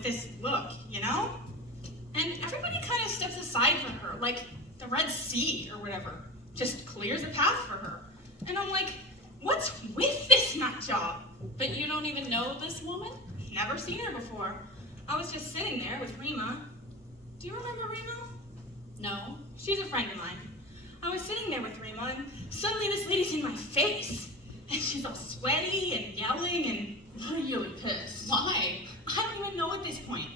with this look, you know? And everybody kind of steps aside for her, like the Red Sea or whatever, just clears a path for her. And I'm like, what's with this nut job? But you don't even know this woman? Never seen her before. I was just sitting there with Rima. Do you remember Rima? No. She's a friend of mine. I was sitting there with Rima, and suddenly this lady's in my face. And she's all sweaty and yelling and really pissed. Why? I don't even know at this point.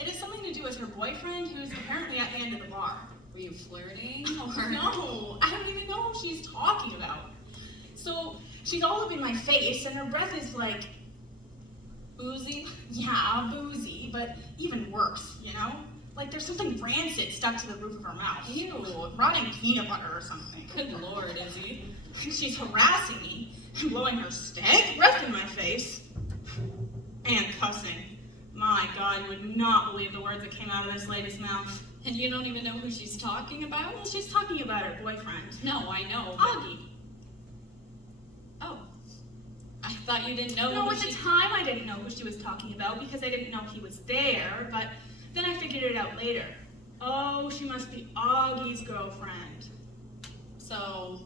It has something to do with her boyfriend, who's apparently at the end of the bar. Were you flirting? Or No, I don't even know who she's talking about. So she's all up in my face, and her breath is like, boozy? yeah, boozy, but even worse, you know? Like there's something rancid stuck to the roof of her mouth. Ew. Rotting peanut butter or something. Good Lord, Izzy. She's harassing me and blowing her stank breath in my face. And cussing. My God, you would not believe the words that came out of this lady's mouth. And you don't even know who she's talking about? Well, she's talking about her boyfriend. No, I know. but- Augie. Oh. I thought you didn't know No, who at the she... time I didn't know who she was talking about because I didn't know he was there, but then I figured it out later. Oh, she must be Augie's girlfriend. So,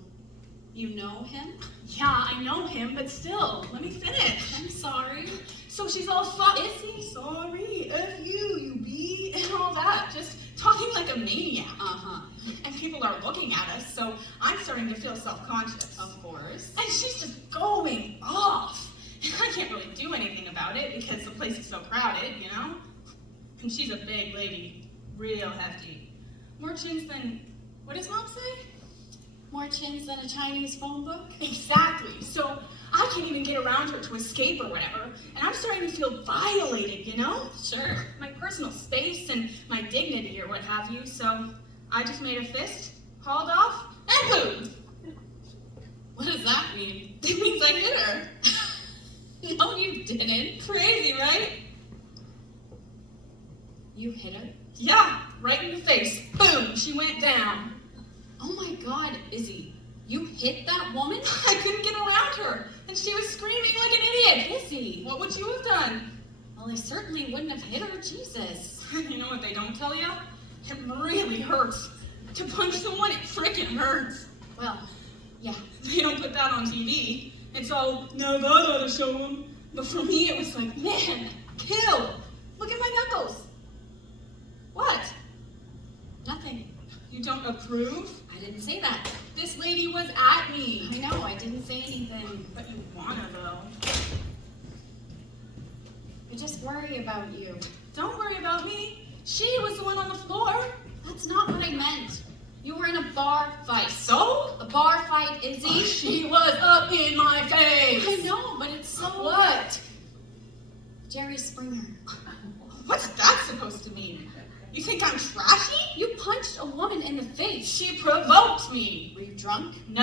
you know him? Yeah, I know him, but still, let me finish. I'm sorry. So she's all Is he? sorry, F you be, and all that, just talking like a maniac. Uh-huh. And people are looking at us, so I'm starting to feel self-conscious. Of course. And she's just going off. And I can't really do anything about it because the place is so crowded, you know? And she's a big lady, real hefty. More chins than, what does Mom say? More chins than a Chinese phone book? Exactly. So I can't even get around her to escape or whatever, and I'm starting to feel violated, you know? Sure. My personal space and my dignity or what have you, so I just made a fist, hauled off, and boom! What does that mean? It means I hit her. No, you didn't. Crazy, right? You hit her? Yeah, right in the face. Boom, she went down. Oh my God, Izzy. You hit that woman? I couldn't get around her, and she was screaming like an idiot. Izzy. What would you have done? Well, I certainly wouldn't have hit her. Jesus. You know what they don't tell you? It really hurts. To punch someone, it frickin' hurts. Well, yeah. They don't put that on TV. It's all, now that ought to show them. But for me, it was like, man, kill. Look at my knuckles. What? Nothing. You don't approve? I didn't say that. This lady was at me. I know, I didn't say anything. But you wanna, though. I just worry about you. Don't worry about me. She was the one on the floor. That's not what I meant. You were in a bar fight. So? A bar fight, Izzy. She was up in my face. I know, but it's so... What? Jerry Springer. What's that supposed to mean? You think I'm trashy? You punched a woman in the face. She provoked me. Were you drunk? No.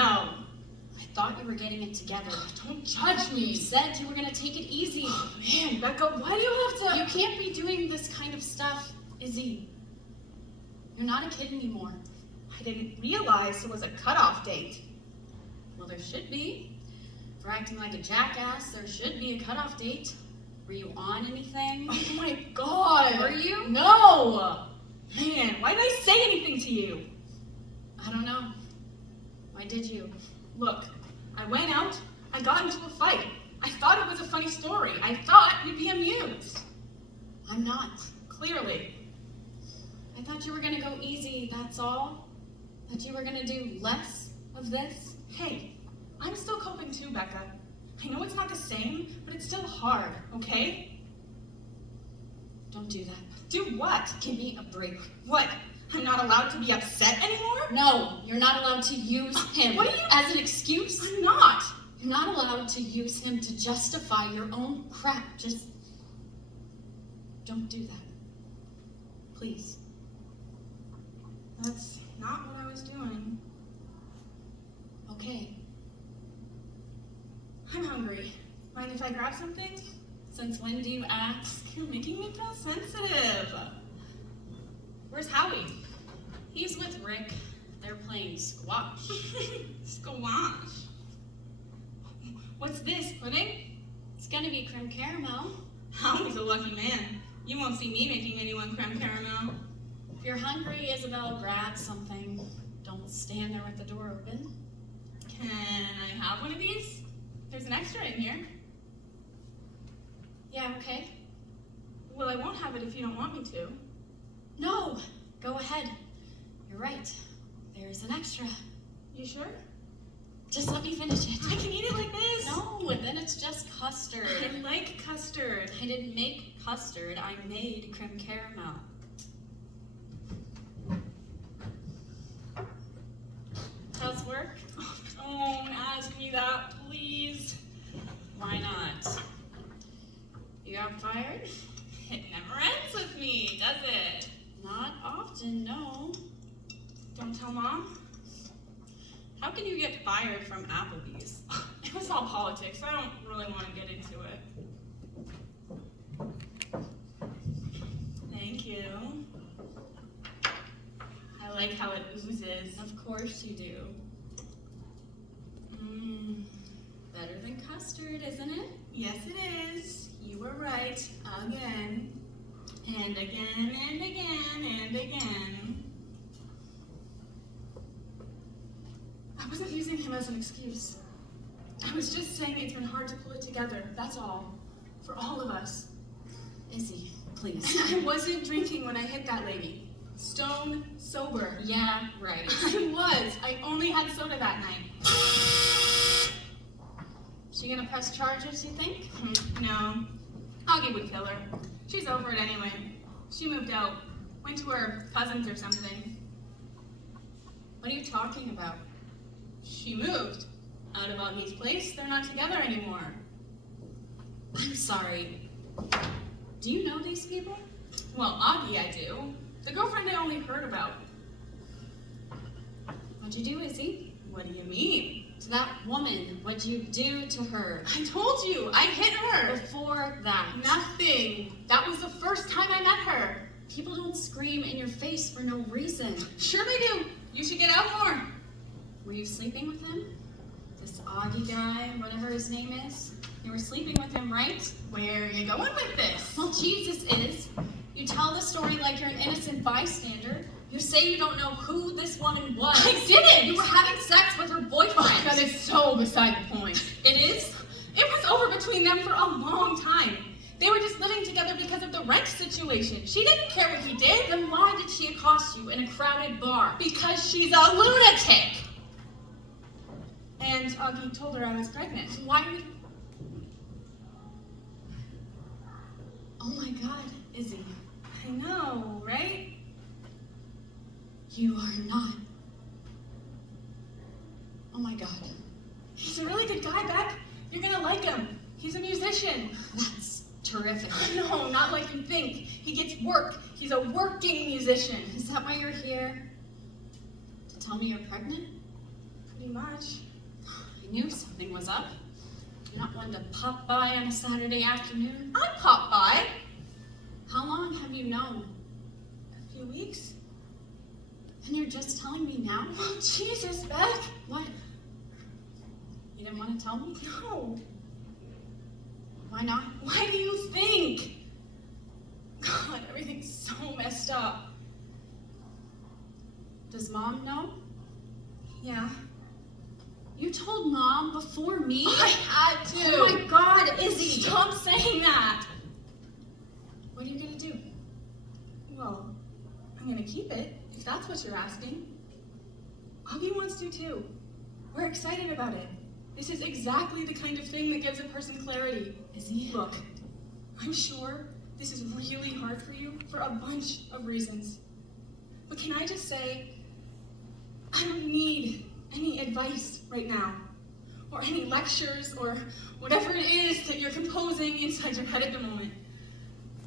I thought you were getting it together. Don't judge You me. said you were going to take it easy. Man, Becca, why do you have to... You can't be doing this kind of stuff, Izzy. You're not a kid anymore. I didn't realize there was a cutoff date. Well, there should be. For acting like a jackass, there should be a cutoff date. Were you on anything? Oh my God. Were you? No. Man, why did I say anything to you? I don't know. Why did you? Look, I went out, I got into a fight. I thought it was a funny story. I thought you'd be amused. I'm not. Clearly. I thought you were going to go easy, that's all. That you were going to do less of this. Hey, I'm still coping too, Becca. I know it's not the same, but it's still hard, okay? Don't do that. Do what? Give me a break. What? I'm not allowed to be upset anymore? No, you're not allowed to use him What are you- as an excuse. I'm not. You're not allowed to use him to justify your own crap. Just don't do that. Please. That's not what I was doing. Okay. I'm hungry. Mind if I grab something? Since when do you ask? You're making me feel sensitive. Where's Howie? He's with Rick. They're playing squash. Squash. What's this, pudding? It's gonna be creme caramel. Howie's a lucky man. You won't see me making anyone creme caramel. If you're hungry, Isabel, grab something. Don't stand there with the door open. Can I have one of these? There's an extra in here. Yeah, okay. Well, I won't have it if you don't want me to. No, go ahead. You're right. There's an extra. You sure? Just let me finish it. I can eat it like this. No, then it's just custard. I like custard. I didn't make custard. I made creme caramel. How's work? Oh, don't ask me that, please. Why not? You got fired? It never ends with me, does it? Not often, no. Don't tell Mom. How can you get fired from Applebee's? It was all politics. I don't really want to get into it. Thank you. I like how it oozes. Of course you do. Better than custard, isn't it? Yes, it is. You were right. Again. And again, and again, and again. I wasn't using him as an excuse. I was just saying it's been hard to pull it together. That's all. For all of us. Izzy, please. And I wasn't drinking when I hit that lady. Stone sober. Yeah, right. I was. I only had soda that night. She gonna press charges, you think? No. Augie would kill her. She's over it anyway. She moved out. Went to her cousins or something. What are you talking about? She moved. Out of Augie's place. They're not together anymore. I'm sorry. Do you know these people? Well, Augie I do. The girlfriend I only heard about. What'd you do, Izzy? What do you mean? To that woman, what'd you do to her? I told you, I hit her. Before that. Nothing. That was the first time I met her. People don't scream in your face for no reason. Sure they do. You should get out more. Were you sleeping with him? This Augie guy, whatever his name is? You were sleeping with him, right? Where are you going with this? Well, Jesus is. You tell the story like you're an innocent bystander. You say you don't know who this woman was. I didn't! You were having sex with her boyfriend. Oh, that is so beside the point. It is? It was over between them for a long time. They were just living together because of the rent situation. She didn't care what he did. Then why did she accost you in a crowded bar? Because she's a lunatic. And Augie told her I was pregnant. Why would... Oh my God, Izzy. I know, right? You are not. Oh my God. He's a really good guy, Beck. You're gonna like him. He's a musician. That's terrific. No, not like you think. He gets work. He's a working musician. Is that why you're here? To tell me you're pregnant? Pretty much. I knew something was up. You're not one to pop by on a Saturday afternoon. I popped by. How long have you known? A few weeks. And you're just telling me now? Oh, Jesus, Beck. What? You didn't want to tell me? No. Why not? Why do you think? God, everything's so messed up. Does Mom know? Yeah. You told Mom before me? I had to. Oh my God, Izzy! Stop saying that. What are you gonna do? Well, I'm gonna keep it, if that's what you're asking. Augie wants to too. We're excited about it. This is exactly the kind of thing that gives a person clarity. Izzy? Look, I'm sure this is really hard for you for a bunch of reasons. But can I just say, I don't need any advice right now, or any lectures, or whatever it is that you're composing inside your head at the moment.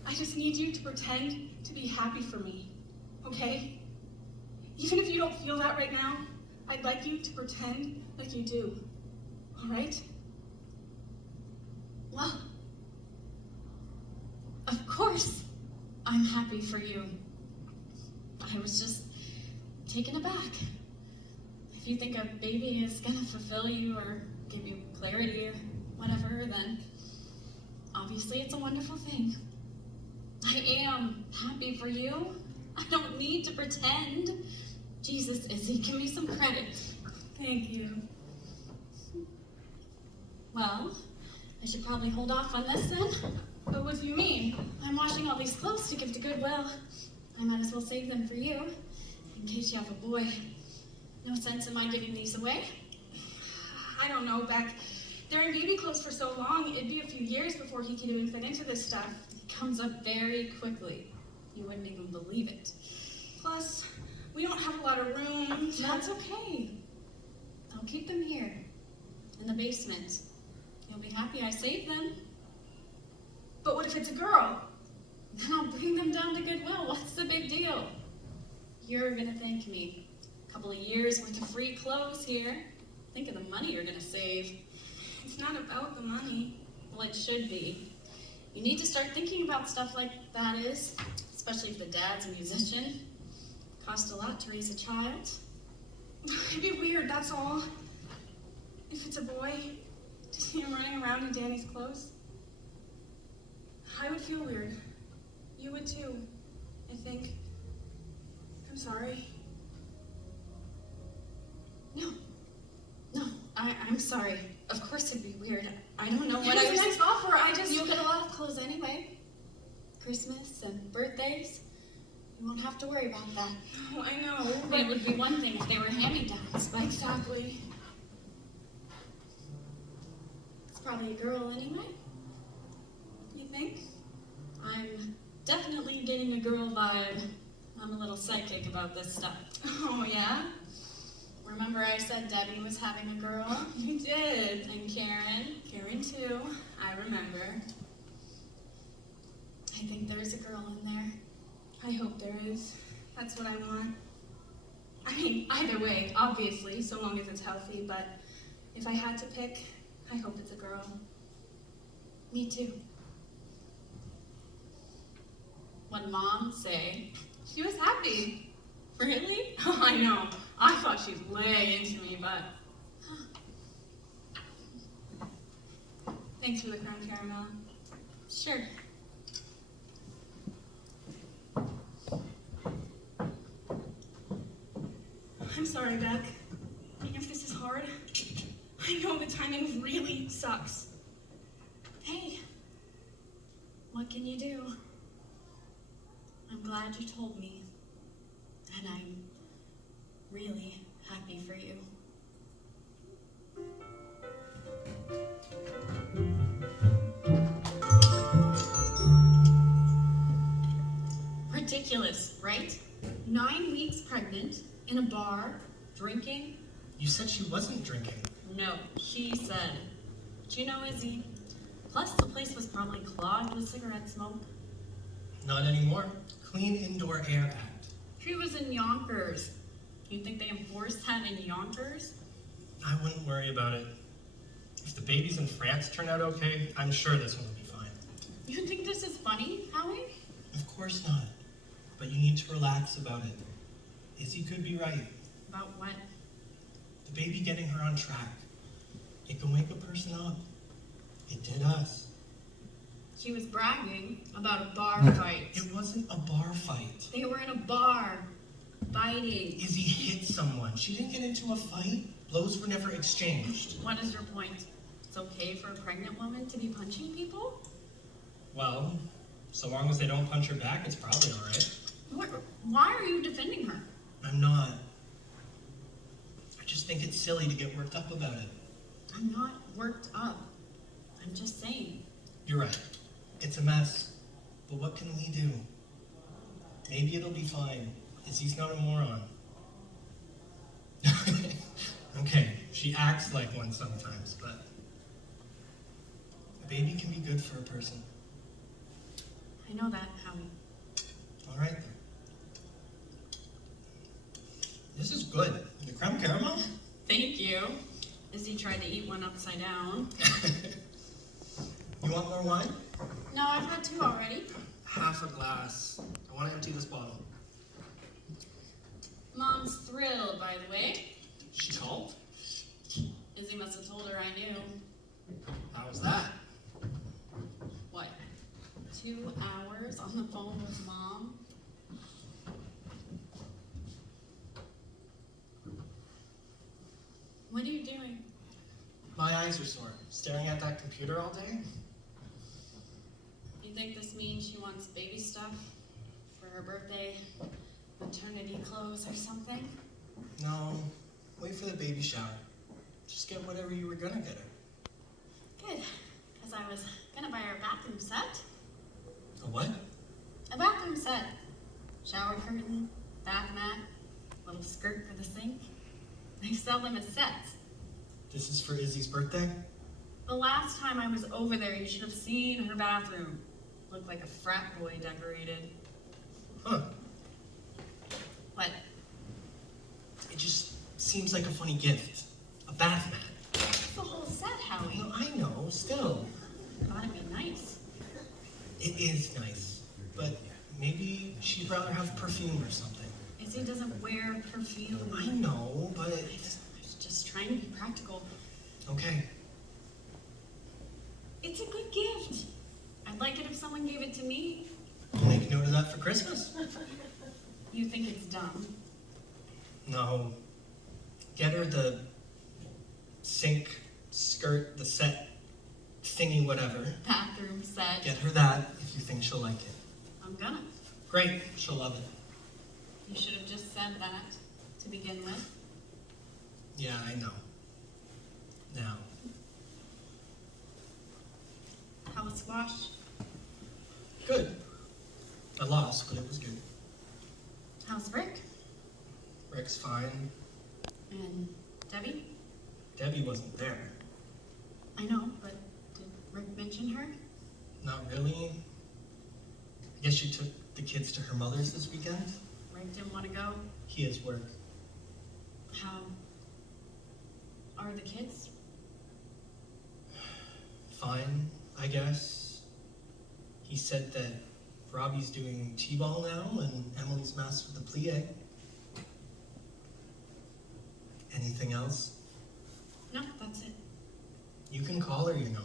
I just need you to pretend to be happy for me, okay? Even if you don't feel that right now, I'd like you to pretend like you do, all right? Well, of course I'm happy for you. I was just taken aback. If you think a baby is gonna fulfill you or give you clarity or whatever, then obviously it's a wonderful thing. I am happy for you. I don't need to pretend. Jesus, Izzy, give me some credit. Thank you. Well, I should probably hold off on this then. But what do you mean? I'm washing all these clothes to give to Goodwill. I might as well save them for you, in case you have a boy. No sense in my giving these away. I don't know, Beck. They're in baby clothes for so long, it'd be a few years before he could even fit into this stuff. It comes up very quickly. You wouldn't even believe it. Plus, we don't have a lot of room. That's okay. I'll keep them here, in the basement. You'll be happy I saved them. But what if it's a girl? Then I'll bring them down to Goodwill. What's the big deal? You're gonna thank me. A couple of years worth of free clothes here. Think of the money you're gonna save. It's not about the money. Well, it should be. You need to start thinking about stuff like that is, especially if the dad's a musician. Costs a lot to raise a child. It'd be weird, that's all. If it's a boy, to see him running around in Danny's clothes. I would feel weird. You would too, I think. I'm sorry. No, I'm sorry. Of course it'd be weird. I don't know what It I was was... a nice offer, I just... You'll get a lot of clothes anyway. Christmas and birthdays. You won't have to worry about that. Oh, I know, But but... it would be one thing if they were hand-me-downs, but Exactly. it's probably a girl anyway. You think? I'm definitely getting a girl vibe. I'm a little psychic about this stuff. Oh, yeah? Remember I said Debbie was having a girl? You did. And Karen? Karen too. I remember. I think there's a girl in there. I hope there is. That's what I want. I mean, either way, obviously, so long as it's healthy, but if I had to pick, I hope it's a girl. Me too. What'd Mom say? She was happy. Really? Oh, I know. I thought she'd lay into me, but... Thanks for the crown caramel. Sure. I'm sorry, Beck. Even if this is hard, I know the timing really sucks. Hey, what can you do? I'm glad you told me, and I'm really happy for you. Ridiculous, right? 9 weeks pregnant, in a bar, drinking. You said she wasn't drinking. No, she said. Do you know, Izzy? Plus, the place was probably clogged with cigarette smoke. Not anymore. Clean Indoor Air Act. She was in Yonkers. You think they enforced that in Yonkers? I wouldn't worry about it. If the babies in France turn out okay, I'm sure this one will be fine. You think this is funny, Howie? Of course not. But you need to relax about it. Izzy could be right. About what? The baby getting her on track. It can wake a person up. It did us. She was bragging about a bar fight. It wasn't a bar fight. They were in a bar, fighting. Izzy hit someone. She didn't get into a fight. Blows were never exchanged. What is your point? It's okay for a pregnant woman to be punching people? Well, so long as they don't punch her back, it's probably all right. Why are you defending her? I'm not. I just think it's silly to get worked up about it. I'm not worked up. I'm just saying. You're right. It's a mess. But what can we do? Maybe it'll be fine. Izzy's not a moron. Okay, she acts like one sometimes, but a baby can be good for a person. I know that, Howie. All right then. This is good. The creme caramel? Thank you. Izzy tried to eat one upside down. You want more wine? No, I've had 2 already. Half a glass. I want to empty this bottle. Mom's thrilled, by the way. She called? Izzy must have told her I knew. How was that? What? 2 hours on the phone with Mom. What are you doing? My eyes are sore. Staring at that computer all day? You think this means she wants baby stuff for her birthday, maternity clothes or something? No. Wait for the baby shower. Just get whatever you were gonna get her. Good, because I was gonna buy her a bathroom set. A what? A bathroom set. Shower curtain, bath mat, little skirt for the sink. They sell them as sets. This is for Izzy's birthday? The last time I was over there, you should have seen her bathroom. Looked like a frat boy decorated. Huh. What? It just seems like a funny gift. A bath mat. It's the whole set, Howie. Well, I know, still. Thought it'd be nice. It is nice. But maybe she'd rather have perfume or something. Izzy doesn't wear perfume. I know, but... I was just trying to be practical. Okay. It's a good gift. I'd like it if someone gave it to me. I'll make note of that for Christmas. You think it's dumb? No. Get her the sink, skirt, the set, thingy, whatever. Bathroom set. Get her that if you think she'll like it. I'm gonna. Great, she'll love it. You should have just said that to begin with. Yeah, I know. Now, How was squash? good. I lost, but it was good. How's Rick? Rick's fine. And Debbie? Debbie wasn't there. I know, but did Rick mention her? Not really. I guess she took the kids to her mother's this weekend. Rick didn't want to go. He has work. How are the kids? Fine, I guess. He said that Robbie's doing t-ball now and Emily's mastered the plie. Anything else? No, that's it. You can call her, you know.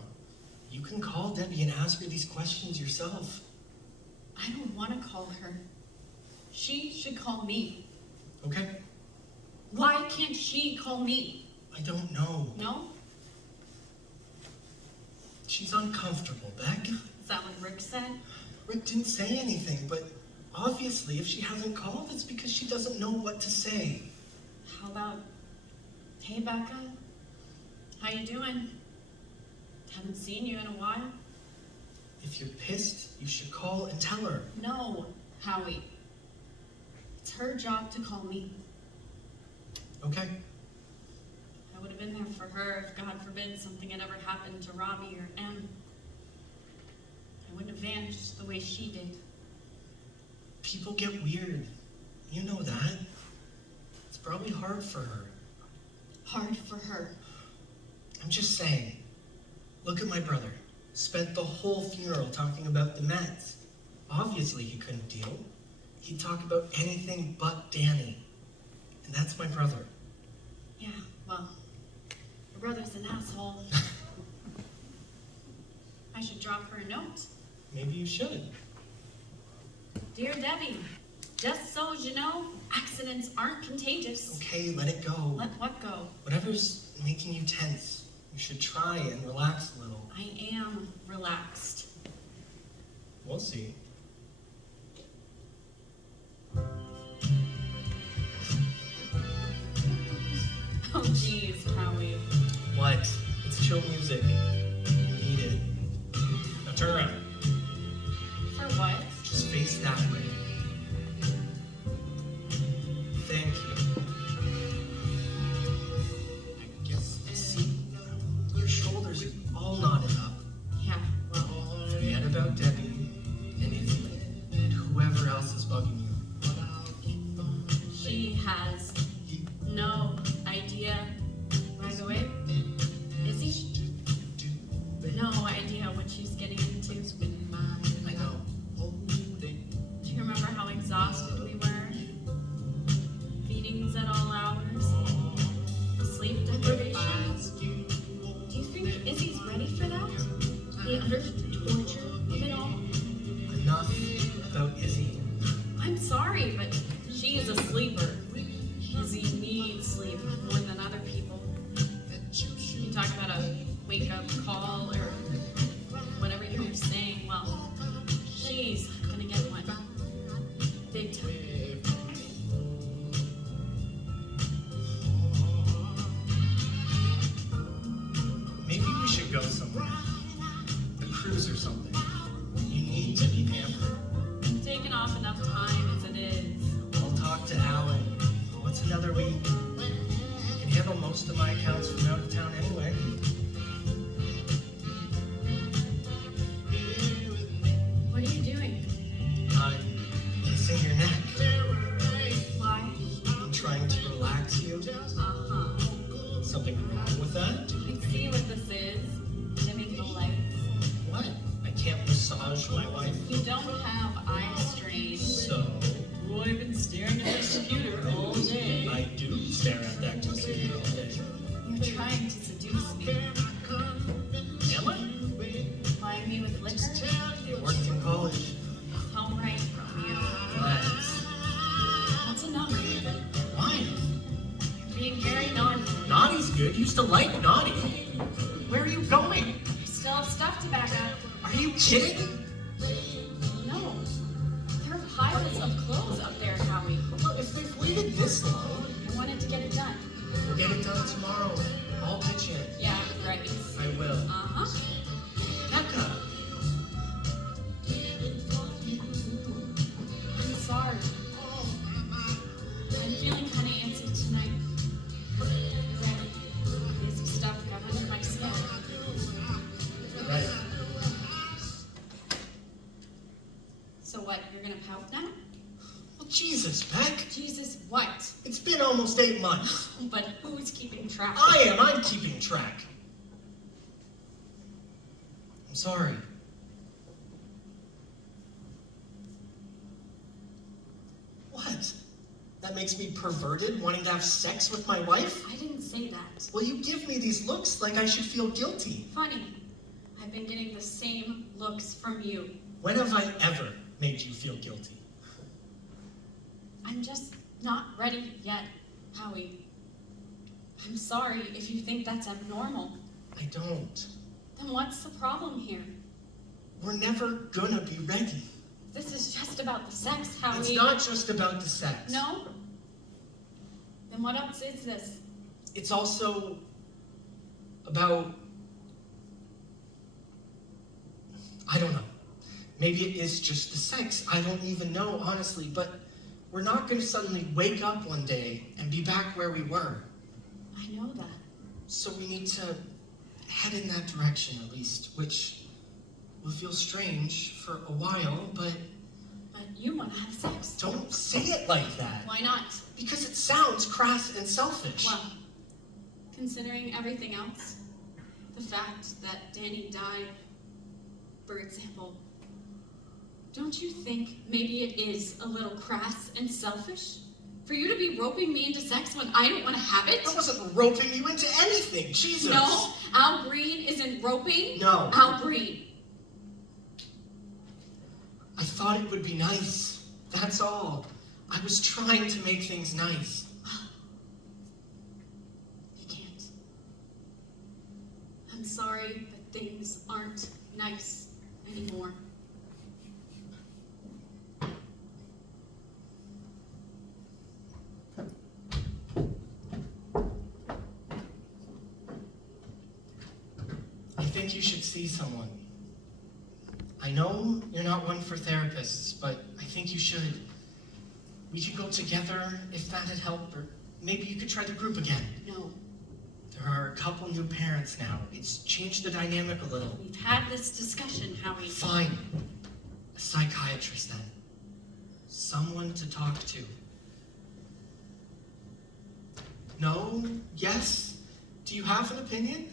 You can call Debbie and ask her these questions yourself. I don't want to call her. She should call me. Okay? Why can't she call me? I don't know. No? She's uncomfortable, Beck. Is that what Rick said? Rick didn't say anything, but obviously if she hasn't called, it's because she doesn't know what to say. How about, hey Becca, how you doing? Haven't seen you in a while. If you're pissed, you should call and tell her. No, Howie. It's her job to call me. Okay? I would have been there for her if, God forbid, something had ever happened to Robbie or Em. I wouldn't have vanished the way she did. People get weird. You know that. It's probably hard for her. Hard for her. I'm just saying. Look at my brother. Spent the whole funeral talking about the Mets. Obviously he couldn't deal. He'd talk about anything but Danny. And that's my brother. Yeah, well, your brother's an asshole. I should drop her a note. Maybe you should. Dear Debbie, just so you know, accidents aren't contagious. Okay, let it go. Let what go? Whatever's making you tense, you should try and relax a little. I am relaxed. We'll see. Oh, geez, Howie. What? It's chill music. You need it. Now turn around. For what? Just face that way. Thank you. I guess. See? Your shoulders are all knotted up. Yeah, well, Forget about Debbie and Izzy and whoever else is bugging you. she has no idea. By the way, is he? No idea what she's getting into. I know. Do you remember how exhausted we were? Feedings at all hours? Sleep deprivation? Do you think Izzy's ready for that? The utter torture of it all? Enough about Izzy. I'm sorry, but she is a sleeper. Izzy needs sleep more than other people. You talk about a wake-up call or whatever you were saying, well, she's gonna get one. Big time. Maybe we should go somewhere. A cruise or something. You need to be pampered. I'm taking off enough time as it is. I'll talk to Alan. What's another week? I can handle most of my accounts from out of town anyway. What are you doing? I'm kissing your neck. Why? I'm trying to relax you. Uh-huh. Something wrong with that? You see what this is? Dimming the lights. What? I can't massage my wife. You don't have eye strain. So, Well, I've been staring at this computer all day. I do stare at that computer all day. You're trying to seduce me. Am I? Plying me with liquor? It worked in college. All right, Romeo. Let's. That's enough. Why? You're being very naughty. Naughty's good. You used to like naughty. Where are you going? You still have stuff to back up. Are you kidding? No. There are piles of clothes up there, Howie. Well, if they've waited this long, I wanted to get it done. we'll get it done tomorrow. I'll pitch in. Yeah, right. I will. Uh-huh. Becca! I'm sorry. I'm feeling kind of antsy tonight. Ready. Busy stuff got under my skin. Right. So what, you're gonna pout now? Well, Jesus, Beck. Jesus, what? It's been almost 8 months. But who's keeping track? I am. I'm keeping track. I'm sorry. What? That makes me perverted, wanting to have sex with my wife? I didn't say that. Well, you give me these looks like I should feel guilty. Funny. I've been getting the same looks from you. When have I ever made you feel guilty? I'm just not ready yet, Howie. I'm sorry if you think that's abnormal. I don't. Then what's the problem here? We're never gonna be ready. This is just about the sex, Howie. It's not just about the sex. No? Then what else is this? It's also about... I don't know. Maybe it is just the sex. I don't even know, honestly. But we're not going to suddenly wake up one day and be back where we were. I know that. So we need to head in that direction, at least, which will feel strange for a while, but... But you want to have sex. Don't say it like that. Why not? Because it sounds crass and selfish. Well, considering everything else, the fact that Danny died, for example, don't you think maybe it is a little crass and selfish? For you to be roping me into sex when I don't want to have it? I wasn't roping you into anything, Jesus. No, Al Green isn't roping. No. Al Green. I thought it would be nice. That's all. I was trying to make things nice. You can't. I'm sorry, but things aren't nice anymore. I think you should see someone. I know you're not one for therapists, but I think you should. We could go together if that'd help, or maybe you could try the group again. No, There are a couple new parents now. It's changed the dynamic a little. we've had this discussion, Howie. Fine. A psychiatrist then. Someone to talk to. No? Yes? Do you have an opinion?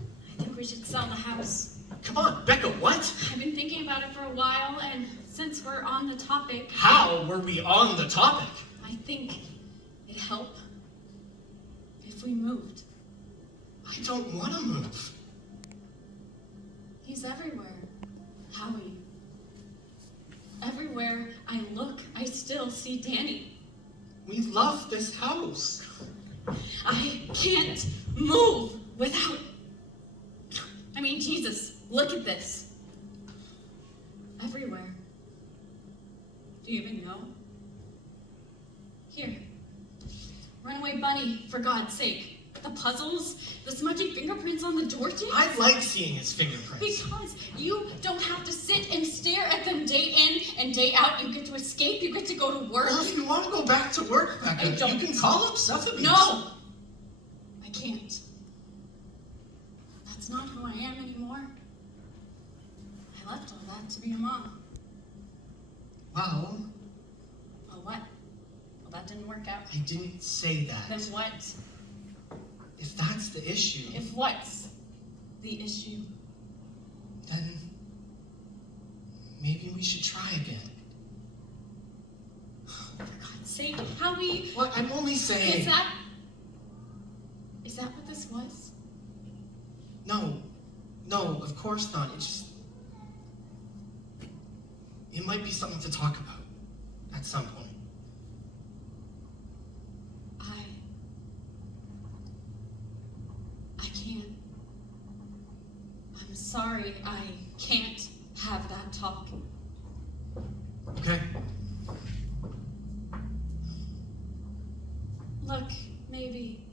I think we should sell the house. Come on, Becca, what? I've been thinking about it for a while, and since we're on the topic, How were we on the topic? I think it'd help if we moved. I don't want to move. He's everywhere, Howie. see Danny. We love this house. I can't move without... I mean, Jesus, look at this. Everywhere. Do you even know? Here. Runaway bunny, for God's sake. The puzzles, the smudgy fingerprints on the door jambs. I like seeing his fingerprints. Because you don't have to sit and stare at them day in and day out. You get to escape, you get to go to work. Well, if you want to go back to work, Becca, I don't. you can call up Sotheby's. No! I can't. That's not who I am anymore. I left all that to be a mom. Well, Oh, what? Well, that didn't work out. I didn't say that. Then what? If that's the issue, If what's the issue? then maybe we should try again. For God's sake, Howie, What? I'm only saying. is that what this was? No, of course not. It might be something to talk about at some point. I can't. I'm sorry, I can't have that talk. Okay. Look, maybe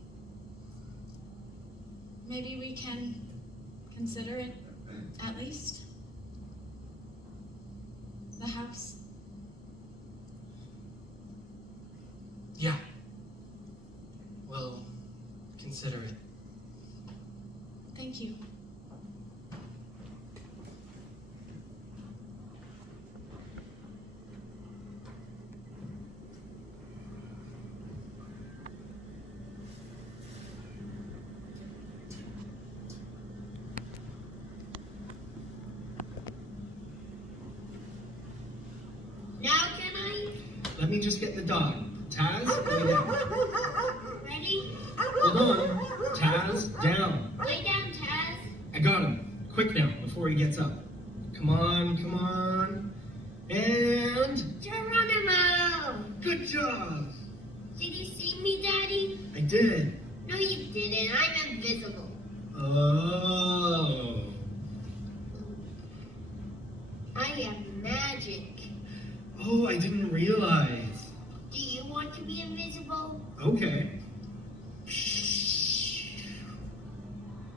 we can consider it, at least. The house. Yeah. We'll consider it. Thank you. Now can I? Let me just get the dog. Taz, lay down. Ready? Hold on. Taz, down. Lay down, Taz. I got him. Quick now, before he gets up. Come on. And Geronimo! good job. Did you see me, Daddy? I did. No, you didn't. I'm invisible. Oh. I have magic. Oh, I didn't realize. Do you want to be invisible? Okay.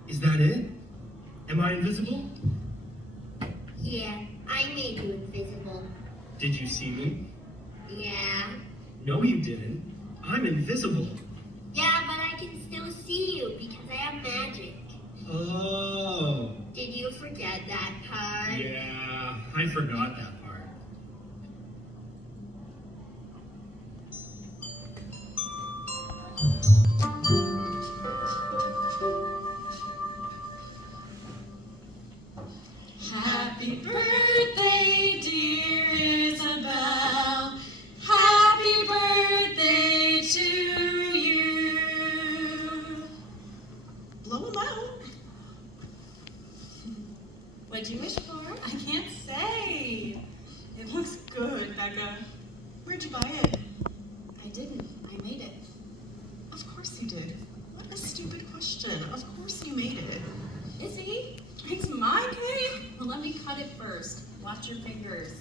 Is that it? Am I invisible? Yeah, I made you invisible. Did you see me? Yeah. No, you didn't. I'm invisible. Yeah, but I can still see you because I have magic. Oh. Did you forget that part? Yeah, I forgot that part. Happy birthday, dear Isabel. Happy birthday to you. Blow them out. What'd you wish for? I can't say. It looks good, Becca. Where'd you buy it? I didn't. I made it. Of course you did. What a stupid question. Of course you made it. Izzy? It's my cake. Well, let me cut it first. Watch your fingers.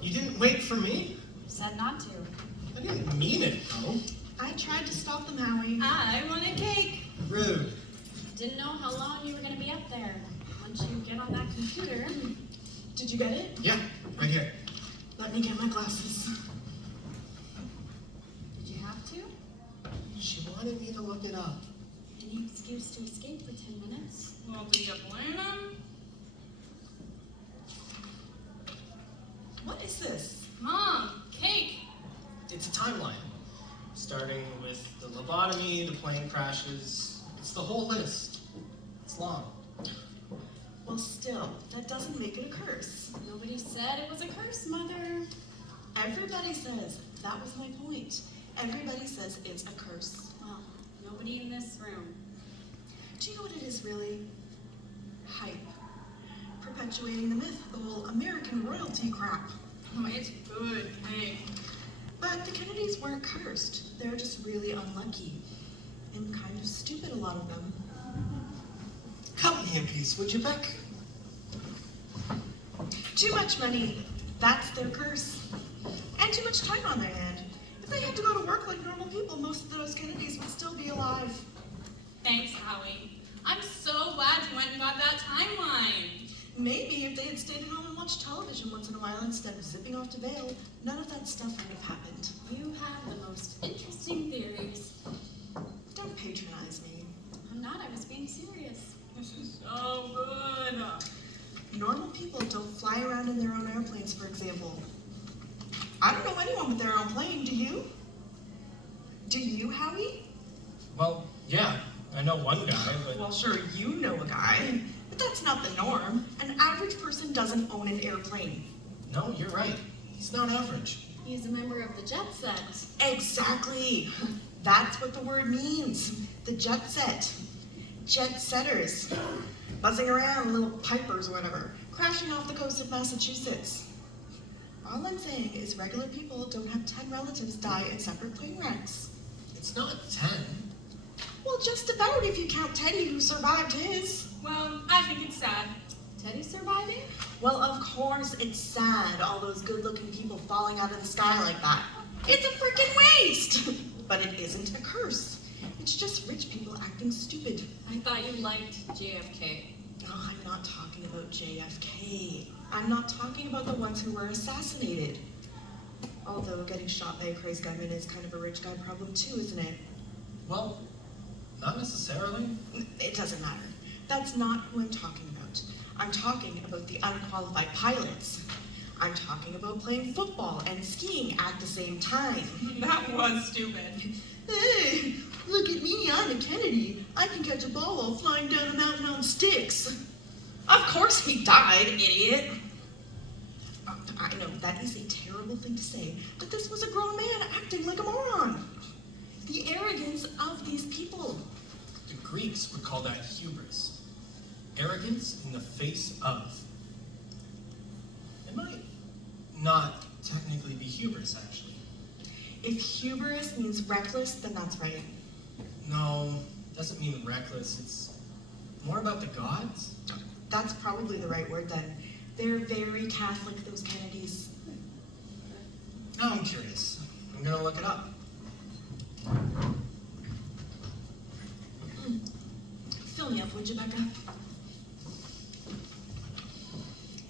You didn't wait for me? Said not to. I didn't mean it, though. I tried to stop them, Howie. I want a cake. Rude. Didn't know how long you were going to be up there. Once you get on that computer. Did you get it? Yeah, right here. Let me get my glasses. Did you have to? She wanted me to look it up. Any excuse to escape for 10 minutes? Well, do you blame them? What is this? Mom, cake. It's a timeline. Starting with the lobotomy, the plane crashes. It's the whole list. It's long. Well, still, that doesn't make it a curse. Nobody said it was a curse, Mother. Everybody says that was my point. Everybody says it's a curse. Well, nobody in this room. Do you know what it is really? Hype. perpetuating the myth of the whole American royalty crap. Oh, it's good cake. But the Kennedys weren't cursed. They're just really unlucky. And kind of stupid, a lot of them. Cut me a piece, would you, Beck? Too much money. That's their curse. And too much time on their hand. If they had to go to work like normal people, most of those Kennedys would still be alive. Thanks, Howie. I'm so glad you went and got that timeline. Maybe if they had stayed at home and watched television once in a while instead of zipping off to Vail, none of that stuff would have happened. You have the most interesting theories. Don't patronize me. I'm not, I was being serious. This is so good. Normal people don't fly around in their own airplanes, for example. I don't know anyone with their own plane, do you? Do you, Howie? Well, yeah, I know one guy, but... Well, sure, you know a guy, but that's not the norm. An average person doesn't own an airplane. No, you're right. He's not average. He's a member of the jet set. Exactly. That's what the word means. The jet set. Jet setters. Buzzing around, little pipers or whatever, crashing off the coast of Massachusetts. All I'm saying is regular people don't have 10 relatives die in separate plane wrecks. It's not 10. Well, just about if you count Teddy, who survived his. Well, I think it's sad. Teddy surviving? Well, of course it's sad, all those good-looking people falling out of the sky like that. It's a freaking waste! But it isn't a curse. It's just rich people acting stupid. I thought you liked JFK. Oh, I'm not talking about JFK. I'm not talking about the ones who were assassinated. Although getting shot by a crazed gunman is kind of a rich guy problem too, isn't it? Well, not necessarily. It doesn't matter. That's not who I'm talking about. I'm talking about the unqualified pilots. I'm talking about playing football and skiing at the same time. That was stupid. Hey, look at me, I'm a Kennedy. I can catch a ball while flying down a mountain on sticks. Of course he died, idiot. I know, that is a terrible thing to say, but this was a grown man acting like a moron. The arrogance of these people. The Greeks would call that hubris. Arrogance in the face of. It might not technically be hubris, actually. If hubris means reckless, then that's right. No, doesn't mean reckless. It's more about the gods. That's probably the right word then. They're very Catholic, those Kennedys. Now I'm curious. I'm gonna look it up. Fill me up, would you, Becca?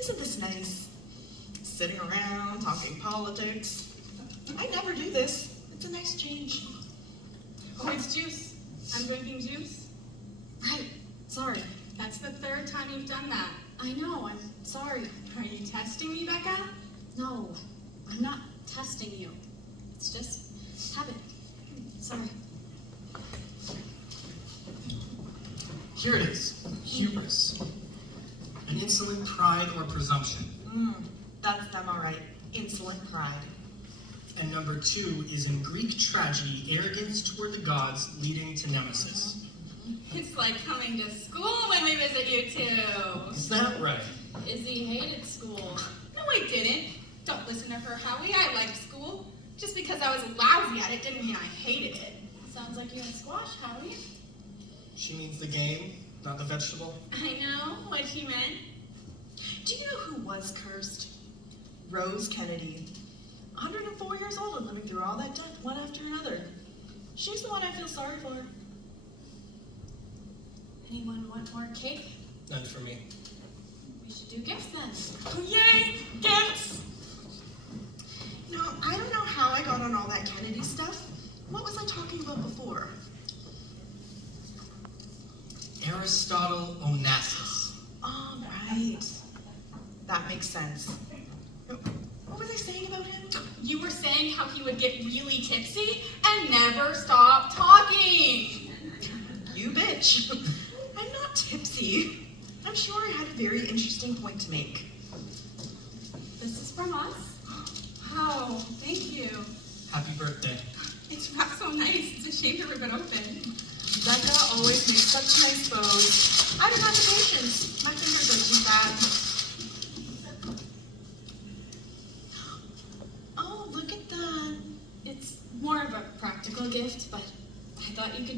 Isn't this nice? Sitting around, talking politics. I never do this. It's a nice change. Oh, it's juice. I'm drinking juice. Right. Sorry. That's the third time you've done that. I know, I'm sorry. Are you testing me, Becca? No, I'm not testing you. It's just habit. Sorry. Here it is. Hubris. An insolent pride or presumption. That's them, all right. Insolent pride. And number 2 is in Greek tragedy, arrogance toward the gods leading to nemesis. It's like coming to school when we visit you two. Is that right? Izzy hated school. No, I didn't. Don't listen to her, Howie. I liked school. Just because I was lousy at it didn't mean I hated it. Sounds like you and Squash, Howie. She means the game, not the vegetable. I know what she meant. Do you know who was cursed? Rose Kennedy. 104 years old and living through all that death, one after another. She's the one I feel sorry for. Anyone want more cake? None for me. We should do gifts then. Oh, yay! Gifts! You know, I don't know how I got on all that Kennedy stuff. What was I talking about before? Aristotle Onassis. All right. That makes sense. What were they saying about him? You were saying how he would get really tipsy and never stop talking. You bitch. I'm not tipsy. I'm sure I had a very interesting point to make. This is from us. Wow, thank you. Happy birthday. It's wrapped so nice. It's a shame to rip it open. Becca always makes such nice bows. I don't have the patience. My fingers are too fat.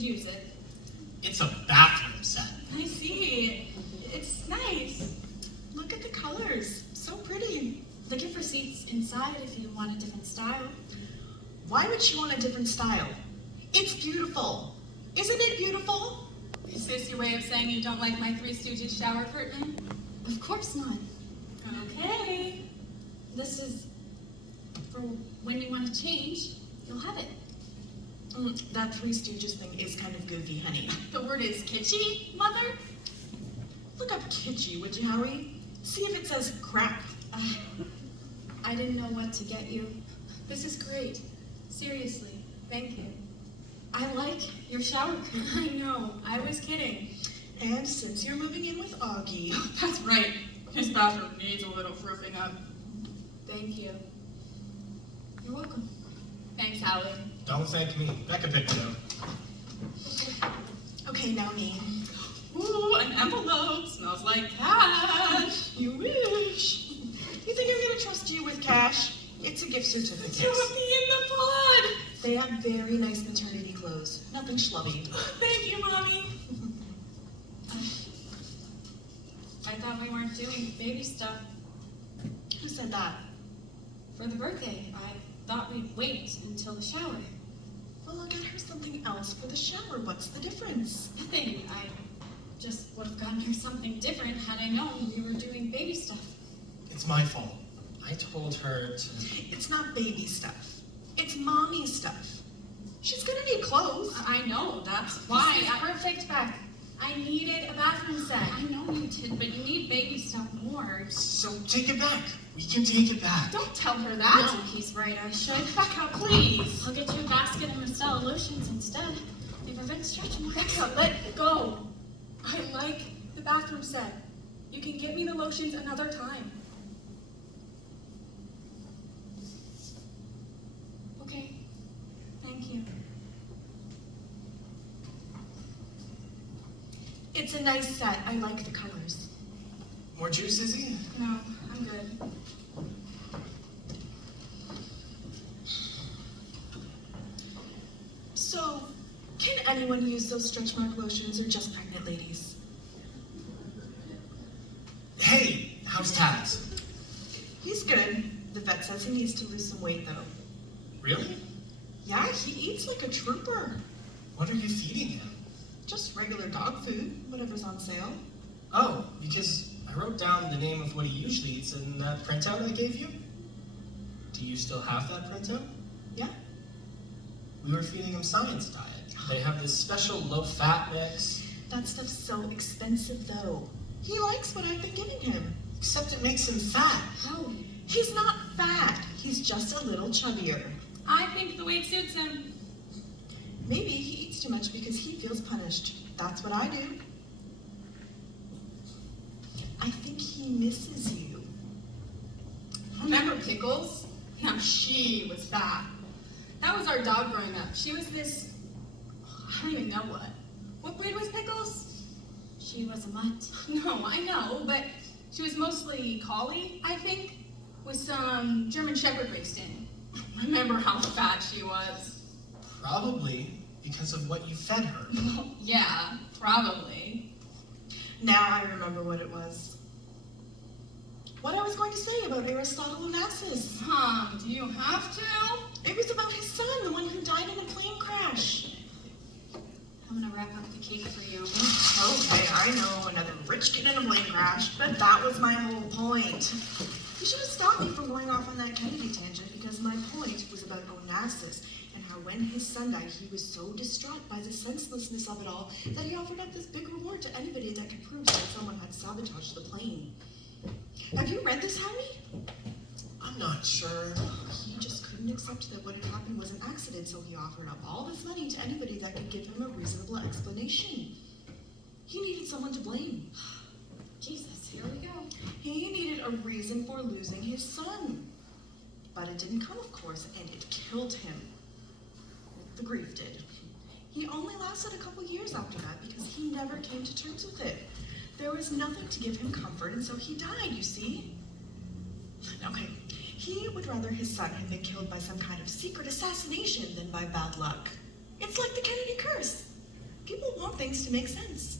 could use it. It's a bathroom set. I see. It's nice. Look at the colors. So pretty. The gift receipt's inside if you want a different style. Why would she want a different style? It's beautiful. Isn't it beautiful? Is this your way of saying you don't like my Three Stooges shower curtain? Of course not. Okay. This is for when you want to change, you'll have it. That Three Stooges thing is kind of goofy, honey. The word is kitschy, Mother? Look up kitschy, would you, Howie? See if it says crap. I didn't know what to get you. This is great. Seriously, thank you. I like your shower curtain. I know, I was kidding. And since you're moving in with Augie, That's right. His bathroom needs a little roofing up. Thank you. You're welcome. Thanks, Hallie. Don't thank me. Becca picked it up. okay, now me. Ooh, an envelope. Smells like cash. You wish. You think I'm gonna trust you with cash? It's a gift certificate. Throw me in the pod. They have very nice maternity clothes. Nothing schlubby. Thank you, Mommy. I thought we weren't doing baby stuff Who said that? for the birthday. I thought we'd wait until the shower. Well, I'll get her something else for the shower. What's the difference? Nothing. I just would have gotten her something different had I known we were doing baby stuff. It's my fault. I told her to... It's not baby stuff. It's mommy stuff. She's gonna need clothes. I know, that's why. This is perfect, Beck. I needed a bathroom set. I know you did, but you need baby stuff more. So take it back. We can take it back. Don't tell her I that. think he's right, I should. Becca, please. I'll get you a basket of Restella lotions instead. They prevent stretch marks. Becca, let go. I like the bathroom set. You can get me the lotions another time. Okay. Thank you. It's a nice set. I like the colors. More juice, Izzy? No, I'm good. So, can anyone use those stretch mark lotions or just pregnant ladies? Hey, how's Taz? He's good. The vet says he needs to lose some weight though. Really? Yeah, he eats like a trooper. What are you feeding him? Just regular dog food, whatever's on sale. Oh, because I wrote down the name of what he usually eats in that printout I gave you. Do you still have that printout? Yeah. We were feeding him science diet. They have this special low-fat mix. That stuff's so expensive though. He likes what I've been giving him. Except it makes him fat. How? He's not fat. He's just a little chubbier. I think the weight suits him. Maybe he eats too much because he feels punished. That's what I do. I think he misses you. Remember Pickles? Now she was fat. That was our dog growing up. She was this, I don't even know what. What breed was Pickles? She was a mutt. No, I know, but she was mostly collie, I think, with some German Shepherd mixed in. Remember how fat she was? Probably because of what you fed her. Yeah, probably. Now I remember what it was. What I was going to say about Aristotle Onassis. Do you have to? It was about his son, the one who died in a plane crash. I'm gonna wrap up the cake for you. Okay, I know, another rich kid in a plane crash, but that was my whole point. You should have stopped me from going off on that Kennedy tangent because my point was about Onassis and how when his son died, he was so distraught by the senselessness of it all that he offered up this big reward to anybody that could prove that someone had sabotaged the plane. Have you read this, Howie? I'm not sure. He just couldn't accept that what had happened was an accident, so he offered up all this money to anybody that could give him a reasonable explanation. He needed someone to blame. Jesus, here we go. He needed a reason for losing his son. But it didn't come, of course, and it killed him. The grief did. He only lasted a couple years after that because he never came to terms with it. There was nothing to give him comfort, and so he died, you see? Okay, he would rather his son had been killed by some kind of secret assassination than by bad luck. It's like the Kennedy curse. People want things to make sense.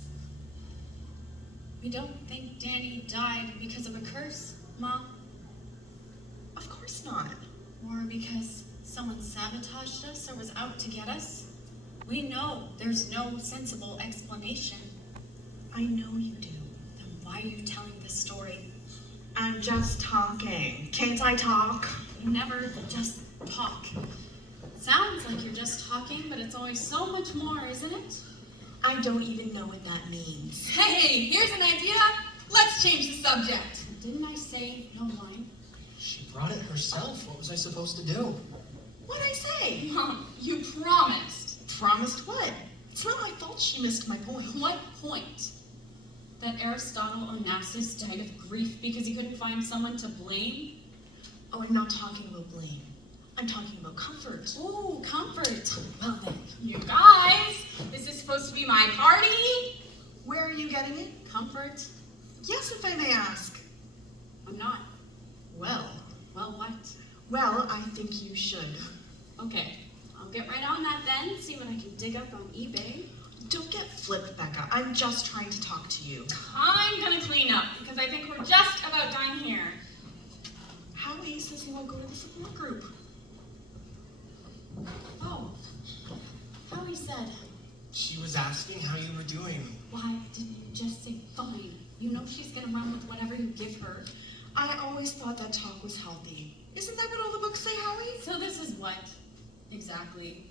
We don't think Danny died because of a curse, Mom, Of course not. or because someone sabotaged us or was out to get us. We know there's no sensible explanation. I know you do. Then why are you telling this story? I'm just talking. Can't I talk? You never just talk. Sounds like you're just talking, but it's always so much more, isn't it? I don't even know what that means. Hey, here's an idea. Let's change the subject. Didn't I say no wine? She brought it herself. What was I supposed to do? What'd I say? Mom, you promised. Promised what? It's not my fault she missed my point. What point? That Aristotle Onassis died of grief because he couldn't find someone to blame? Oh, I'm not talking about blame. I'm talking about comfort. Ooh, comfort. Well then, You guys, is this supposed to be my party? Where are you getting it? comfort? Yes, if I may ask. I'm not. Well, Well, what? well, I think you should. Okay, I'll get right on that then, see what I can dig up on eBay. Don't get flipped, Becca. I'm just trying to talk to you. I'm gonna clean up because I think we're just about done here. Howie says he won't go to the support group. Oh, Howie said, She was asking how you were doing. why didn't you just say fine? You know she's gonna run with whatever you give her. I always thought that talk was healthy. Isn't that what all the books say, Howie? So this is what, exactly?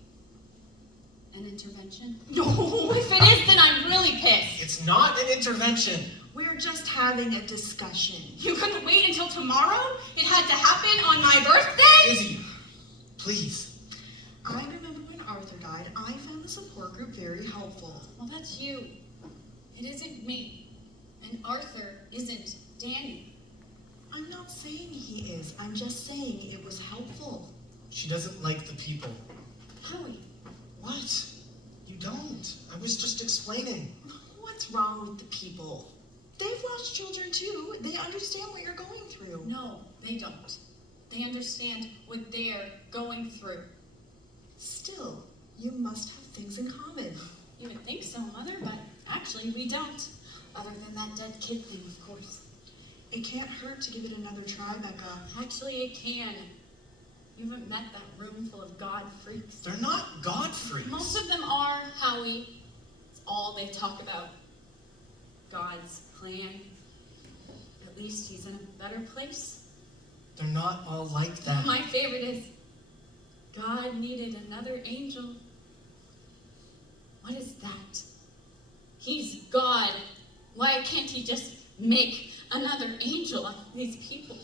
An intervention? No, if it is, then I'm really pissed. It's not an intervention. We're just having a discussion. You couldn't wait until tomorrow? It had to happen on my birthday? Izzy, please. I remember when Arthur died, I found the support group very helpful. Well, that's you. It isn't me. And Arthur isn't Danny. I'm not saying he is. I'm just saying it was helpful. She doesn't like the people. Howie, What? You don't. I was just explaining. What's wrong with the people? They've lost children too. They understand what you're going through. no, they don't. They understand what they're going through. Still, you must have things in common. You would think so, Mother, but actually we don't. Other than that dead kid thing, of course. It can't hurt to give it another try, Becca. Actually, it can. You haven't met that room full of God freaks. They're not God freaks. Most of them are, Howie. It's all they talk about. God's plan. At least he's in a better place. They're not all like that. My favorite is, God needed another angel. What is that? He's God. Why can't he just make another angel of these people?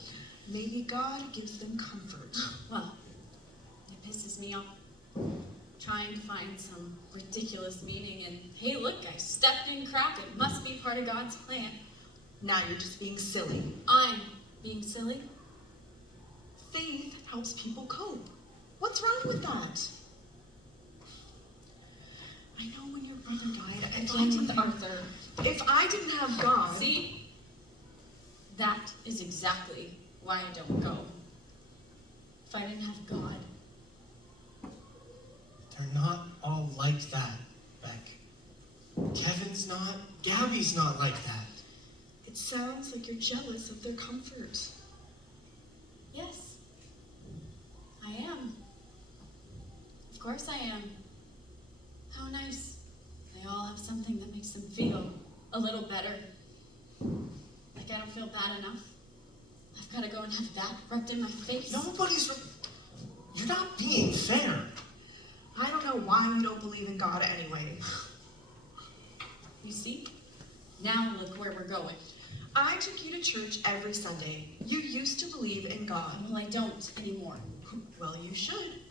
Maybe God gives them comfort. Well, it pisses me off. Trying to find some ridiculous meaning and, hey look, I stepped in crap, it must be part of God's plan. Now you're just being silly. I'm being silly. Faith helps people cope. What's wrong with that? I know when your brother died, Again with Arthur. if I didn't have God, See? That is exactly why I don't go. If I didn't have God. They're not all like that, Beck. Kevin's not. Gabby's not like that. it sounds like you're jealous of their comfort. Yes. I am. Of course I am. How nice. They all have something that makes them feel a little better. Like I don't feel bad enough. I've got to go and have that rubbed in my face. Nobody's. You're not being fair. I don't know why you don't believe in God anyway. You see? Now look where we're going. I took you to church every Sunday. You used to believe in God. Well, I don't anymore. Well, you should.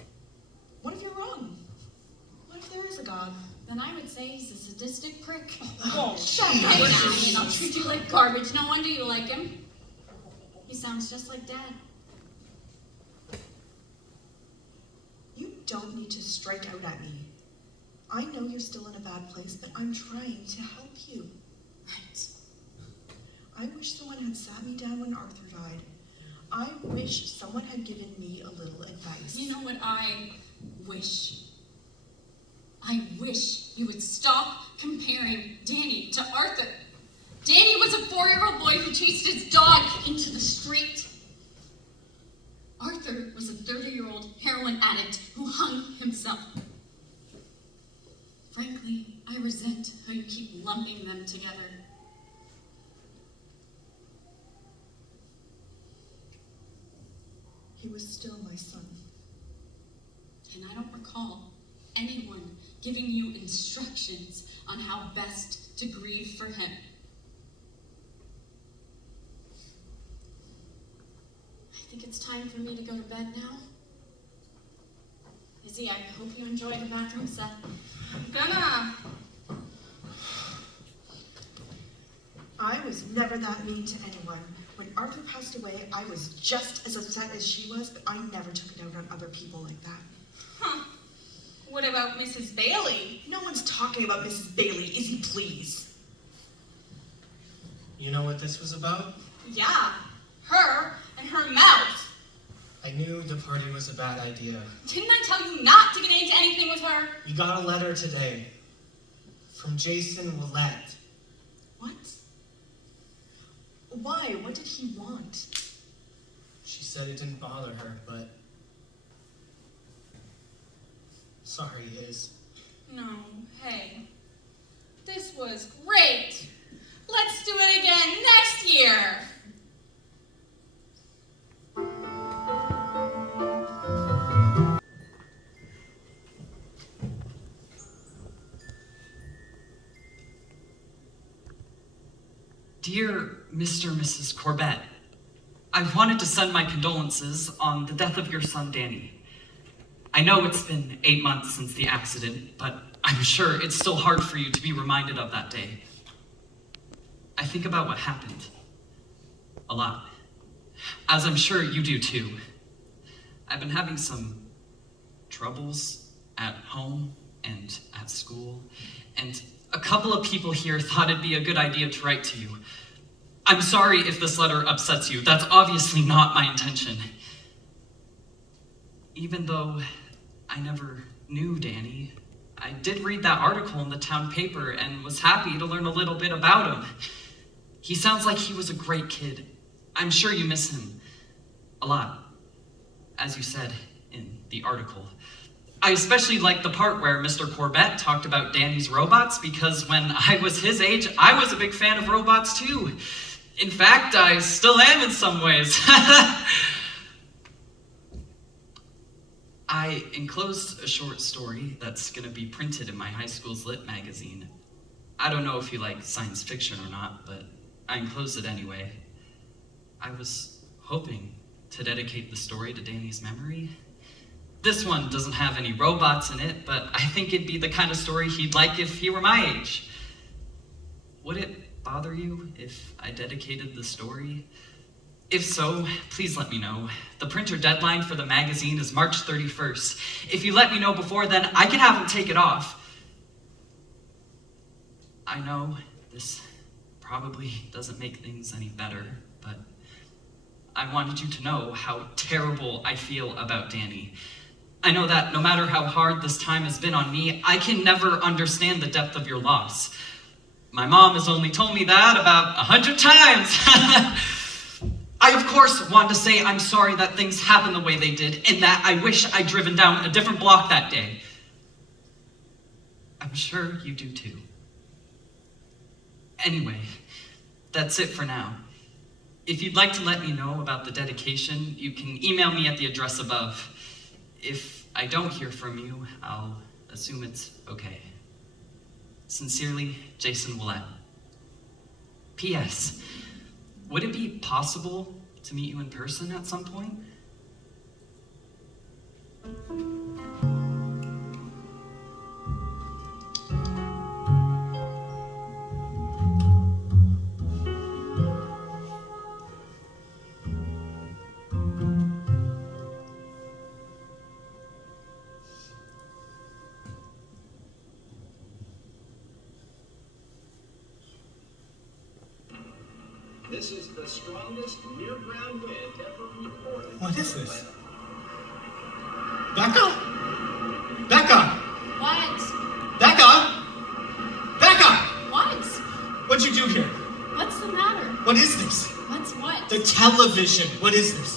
What if you're wrong? What if there is a God? Then I would say he's a sadistic prick. Oh, shut geez. up. Hey, now, and I'll treat you like garbage. No wonder you like him. He sounds just like Dad. You don't need to strike out at me. I know you're still in a bad place, but I'm trying to help you. Right. I wish someone had sat me down when Arthur died. I wish someone had given me a little advice. You know what I wish? I wish you would stop comparing Danny to Arthur. Danny was a 4-year-old boy who chased his dog into the street. Arthur was a 30-year-old heroin addict who hung himself. Frankly, I resent how you keep lumping them together. He was still my son. And I don't recall anyone giving you instructions on how best to grieve for him. I think it's time for me to go to bed now. Izzy, I hope you enjoy the bathroom set. I'm gonna. I was never that mean to anyone. When Arthur passed away, I was just as upset as she was, but I never took it out on other people like that. Huh. What about Mrs. Bailey? No one's talking about Mrs. Bailey, Izzy, please. You know what this was about? Yeah, her and her mouth. I knew the party was a bad idea. Didn't I tell you not to get into anything with her? We got a letter today from Jason Willett. What? Why? What did he want? She said it didn't bother her, but... Sorry, Liz. No, hey. This was great. Let's do it again next year. Dear Mr. and Mrs. Corbett, I wanted to send my condolences on the death of your son, Danny. I know it's been 8 months since the accident, but I'm sure it's still hard for you to be reminded of that day. I think about what happened a lot, as I'm sure you do too. I've been having some troubles at home and at school, and a couple of people here thought it'd be a good idea to write to you. I'm sorry if this letter upsets you. That's obviously not my intention. Even though I never knew Danny, I did read that article in the town paper and was happy to learn a little bit about him. He sounds like he was a great kid. I'm sure you miss him a lot, as you said in the article. I especially liked the part where Mr. Corbett talked about Danny's robots, because when I was his age, I was a big fan of robots too. In fact, I still am in some ways. I enclosed a short story that's gonna be printed in my high school's lit magazine. I don't know if you like science fiction or not, but I enclosed it anyway. I was hoping to dedicate the story to Danny's memory. This one doesn't have any robots in it, but I think it'd be the kind of story he'd like if he were my age. Would it bother you if I dedicated the story? If so, please let me know. The printer deadline for the magazine is March 31st. If you let me know before then, I can have him take it off. I know this probably doesn't make things any better, but I wanted you to know how terrible I feel about Danny. I know that no matter how hard this time has been on me, I can never understand the depth of your loss. My mom has only told me that about 100 times. I, of course, want to say I'm sorry that things happened the way they did, and that I wish I'd driven down a different block that day. I'm sure you do too. Anyway, that's it for now. If you'd like to let me know about the dedication, you can email me at the address above. If I don't hear from you, I'll assume it's okay. Sincerely, Jason Willett. P.S. Would it be possible to meet you in person at some point? This is the strongest near-ground wind ever recorded. What is this? Becca? Becca! What? What'd you do here? What's the matter? What is this? What's what? The television. What is this?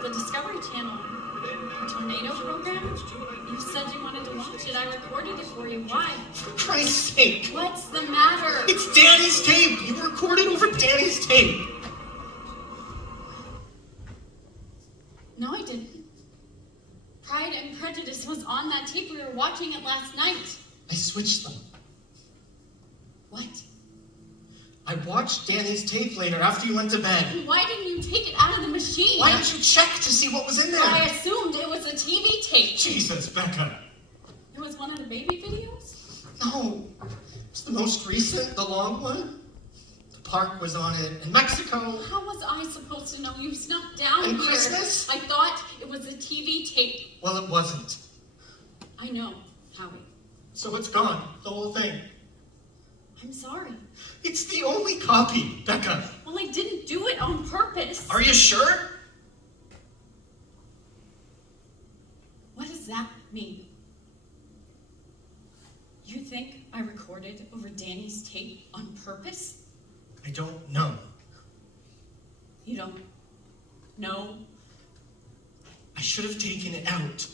The Discovery Channel. The tornado program? You said you wanted to watch it. I recorded it for you. Why? For Christ's sake. What's the matter? It's Danny's tape. You recorded over Danny's tape. No, I didn't. Pride and Prejudice was on that tape. We were watching it last night. I switched them. What? I watched Danny's tape later after you went to bed. And why didn't you take it out of the machine? Why didn't you check to see what was in there? I assumed it was a TV tape. Jesus, Becca. It was one of the baby videos? No. It's the most recent, the long one. The park was on it in Mexico. How was I supposed to know you snuck down And here? Christmas? I thought it was a TV tape. Well, it wasn't. I know, Howie. So it's gone, the whole thing. I'm sorry. It's the only copy, Becca. Well, I didn't do it on purpose. Are you sure? What does that mean? You think I recorded over Danny's tape on purpose? I don't know. You don't know? I should have taken it out.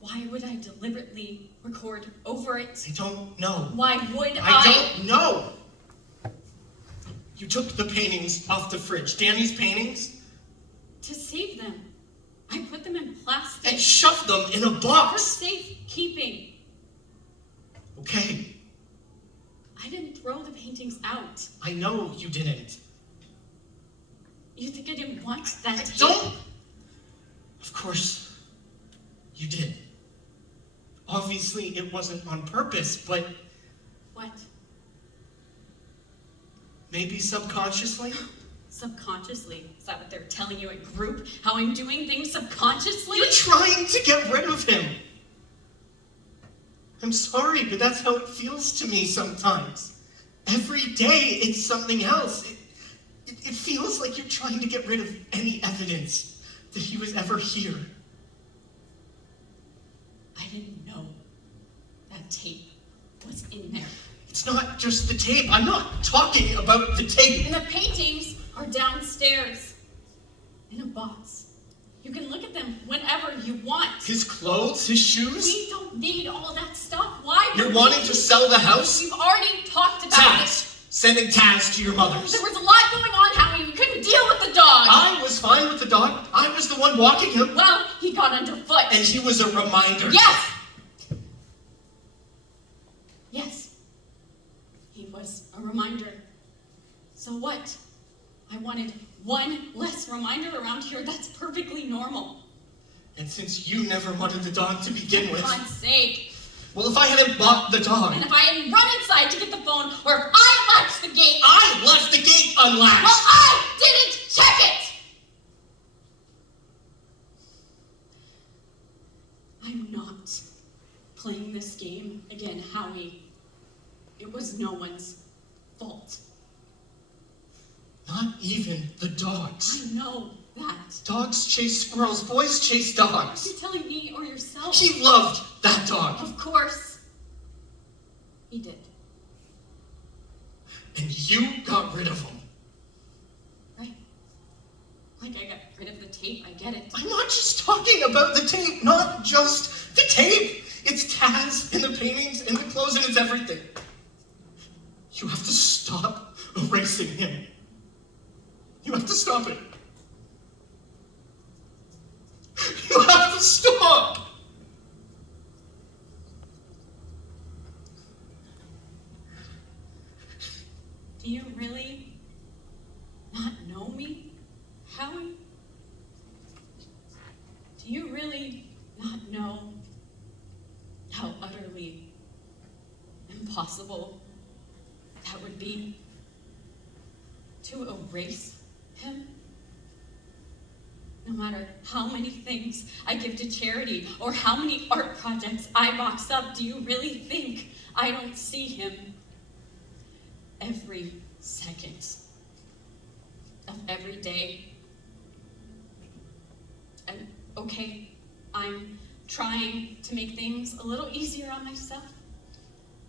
Why would I deliberately record over it? I don't know. Why would I don't know. You took the paintings off the fridge. Danny's paintings? To save them. I put them in plastic. And shoved them in a For box. safekeeping. Okay, I didn't throw the paintings out. I know you didn't. You think I didn't want that I tape? don't. Of course, you did. Obviously, it wasn't on purpose, but What? maybe subconsciously? Subconsciously? Is that what they're telling you at group? How I'm doing things subconsciously? You're trying to get rid of him. I'm sorry, but that's how it feels to me sometimes. Every day, it's something else. It feels like you're trying to get rid of any evidence that he was ever here. I didn't know that tape was in there. It's not just the tape. I'm not talking about the tape. And the paintings are downstairs in a box. You can look at them whenever you want. His clothes, his shoes. We don't need all that stuff. Why would You're we wanting need- to sell the house? We've already talked about it. Taz. Sending Taz to your mother's. There was a lot going on, Howie. We couldn't deal with the dog. I was fine with the dog. I was the one walking him. Well, he got underfoot. And he was a reminder. Yes! Yes. He was a reminder. So what? I wanted one less reminder around here. That's perfectly normal. And since you never wanted the dog to begin For with, God's sake. well, if I hadn't bought the dog, And if I hadn't run inside to get the phone, or if I latched the gate, I left the gate unlatched. well, I didn't check it! I'm not playing this game again, Howie. It was no one's fault. Not even the dogs. I know that. Dogs chase squirrels. Boys chase dogs. You're telling me or yourself? He loved that dog. Of course. He did. And you got rid of him. Right? Like I got rid of the tape, I get it. I'm not just talking about the tape. Not just the tape. It's Taz and the paintings and the clothes and it's everything. You have to stop erasing him. You have to stop it. You have to stop! Do you really not know me, Howie? Do you really not know how utterly impossible that would be to erase him? No matter how many things I give to charity or how many art projects I box up, do you really think I don't see him every second of every day? And okay, I'm trying to make things a little easier on myself.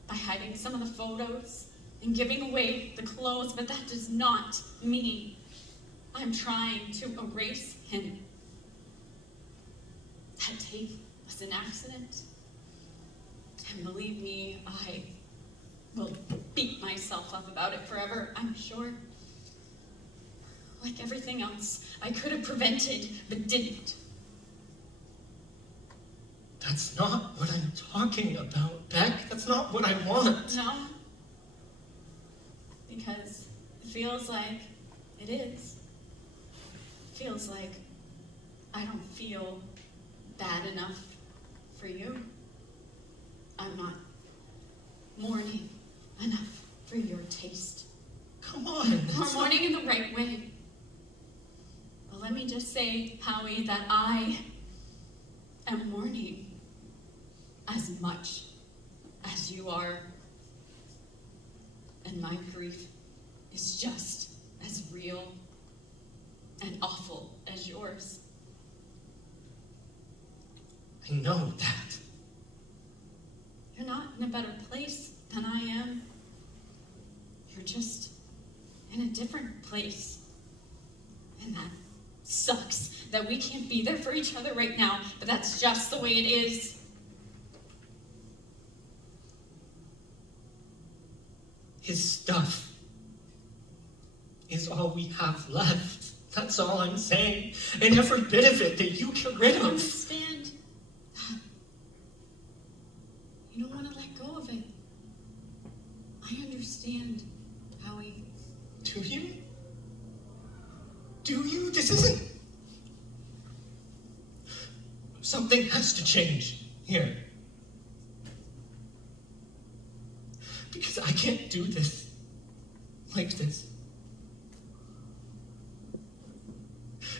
by hiding some of the photos and giving away the clothes, but that does not mean I'm trying to erase him. That tape was an accident. And believe me, I will beat myself up about it forever, I'm sure. Like everything else, I could have prevented, but didn't. That's not what I'm talking about, Beck. That's not what I want. No? Because it feels like it is. It feels like I don't feel bad enough for you. I'm not mourning enough for your taste. Come on. We're That's not... mourning in the right way. But let me just say, Howie, that I am mourning as much as you are. And my grief is just as real and awful as yours. I know that. You're not in a better place than I am. You're just in a different place. And that sucks that we can't be there for each other right now, but that's just the way it is. His stuff is all we have left. That's all I'm saying. And every bit of it that you get rid I of. understand. You don't want to let go of it. I understand, Howie. Do you? Do you? This isn't... Something has to change here. Because I can't do this like this.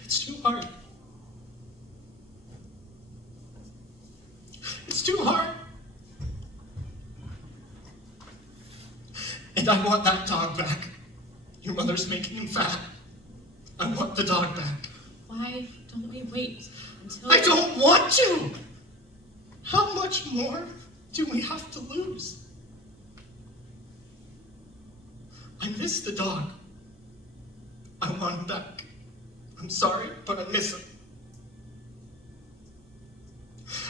It's too hard. It's too hard. And I want that dog back. Your mother's making him fat. I want the dog back. Why don't we wait until... I don't want to! How much more do we have to lose? I miss the dog. I want him back. I'm sorry, but I miss him.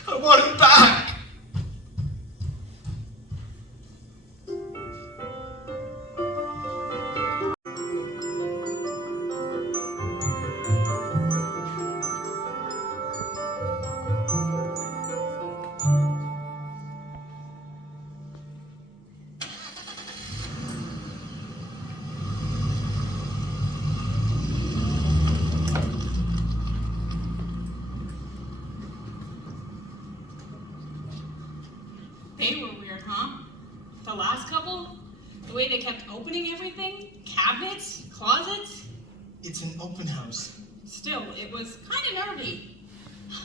I want him back! They were weird, huh? The last couple? The way they kept opening everything? Cabinets? Closets? It's an open house. Still, it was kind of nervy.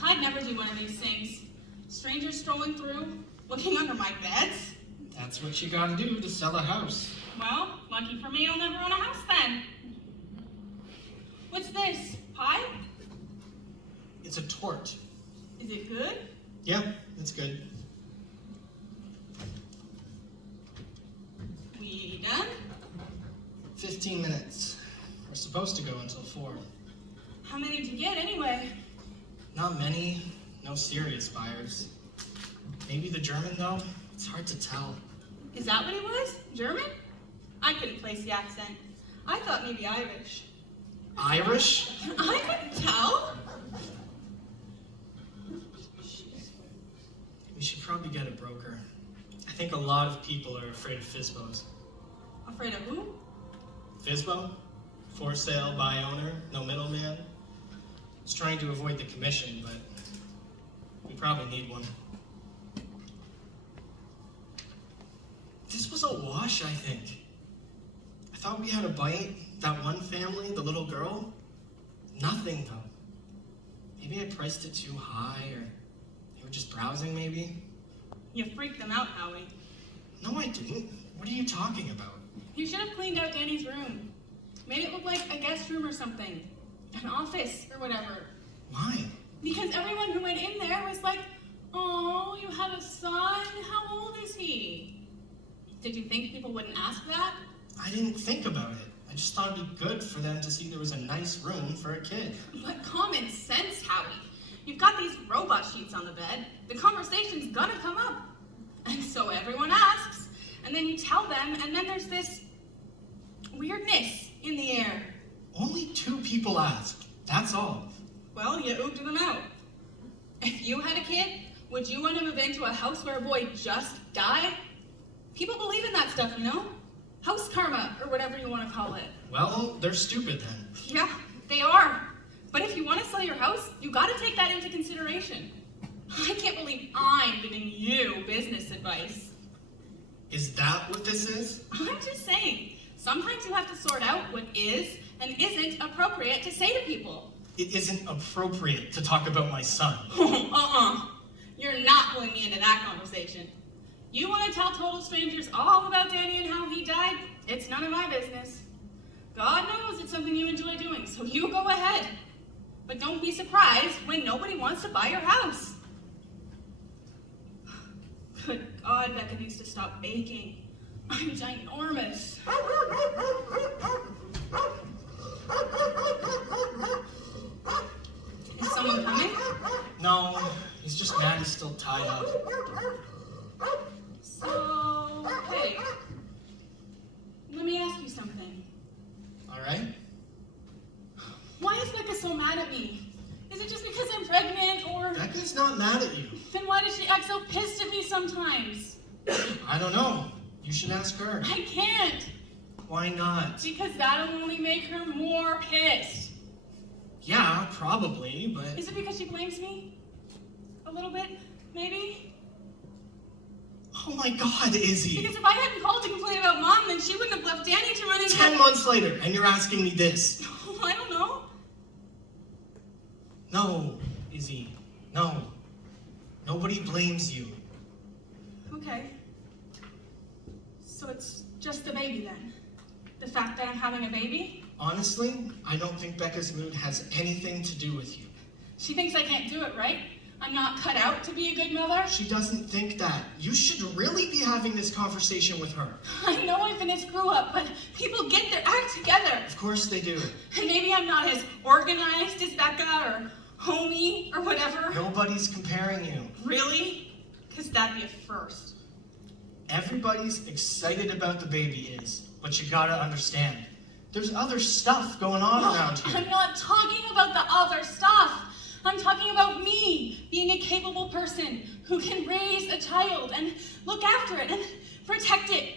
I'd never do one of these things. Strangers strolling through, looking under my beds. That's what you gotta do to sell a house. Well, lucky for me, I'll never own a house then. What's this? Pie? It's a tort. Is it good? Yeah, it's good. We done? 15 minutes. We're supposed to go until 4. How many did you get anyway? Not many. No serious buyers. Maybe the German, though? It's hard to tell. Is that what he was? German? I couldn't place the accent. I thought maybe Irish. Irish? I couldn't tell. We should probably get a broker. I think a lot of people are afraid of FSBOs. Afraid of who? FSBO? For sale by owner, no middleman. It's trying to avoid the commission, but we probably need one. This was a wash, I think. I thought we had a bite. That one family, the little girl. Nothing, though. Maybe I priced it too high, or they were just browsing, maybe. You freaked them out, Howie. No, I didn't. What are you talking about? You should have cleaned out Danny's room. Made it look like a guest room or something. An office or whatever. Why? Because everyone who went in there was like, oh, you have a son? How old is he? Did you think people wouldn't ask that? I didn't think about it. I just thought it'd be good for them to see there was a nice room for a kid. But common sense, Howie. You've got these robot sheets on the bed. The conversation's gonna come up. And so everyone asks, and then you tell them, and then there's this weirdness in the air. Only 2 people asked. That's all. Well, you ooped them out. If you had a kid, would you want to move into a house where a boy just died? People believe in that stuff, you know? House karma, or whatever you want to call it. Well, they're stupid then. Yeah, they are. But if you want to sell your house, you got to take that into consideration. I can't believe I'm giving you business advice. Is that what this is? I'm just saying, sometimes you have to sort out what is and isn't appropriate to say to people. It isn't appropriate to talk about my son. You're not pulling me into that conversation. You want to tell total strangers all about Danny and how he died? It's none of my business. God knows it's something you enjoy doing, so you go ahead. But don't be surprised when nobody wants to buy your house. Good God, Becca needs to stop baking. I'm ginormous. Is someone coming? No, he's just mad he's still tied up. So, hey, let me ask you something. All right? Why is Becca so mad at me? Is it just because I'm pregnant, or Becca's not mad at you. then why does she act so pissed at me sometimes? I don't know. You should ask her. I can't, Why not? because that'll only make her more pissed. Yeah, probably, but... Is it because she blames me? A little bit, maybe? Oh my God, Izzy. Because if I hadn't called to complain about Mom, then she wouldn't have left Danny to run into... 10 months later, and you're asking me this. I don't know. No, Izzy, no. Nobody blames you. Okay. So it's just the baby then? The fact that I'm having a baby? Honestly, I don't think Becca's mood has anything to do with you. She thinks I can't do it, right? I'm not cut out to be a good mother? She doesn't think that. You should really be having this conversation with her. I know I've been a screw up, but people get their act together. Of course they do. And maybe I'm not as organized as Becca or homey or whatever. Nobody's comparing you. Really? Because that'd be a first. Everybody's excited about the baby is, but you gotta understand. There's other stuff going on around here. I'm not talking about the other stuff. I'm talking about me being a capable person who can raise a child and look after it and protect it.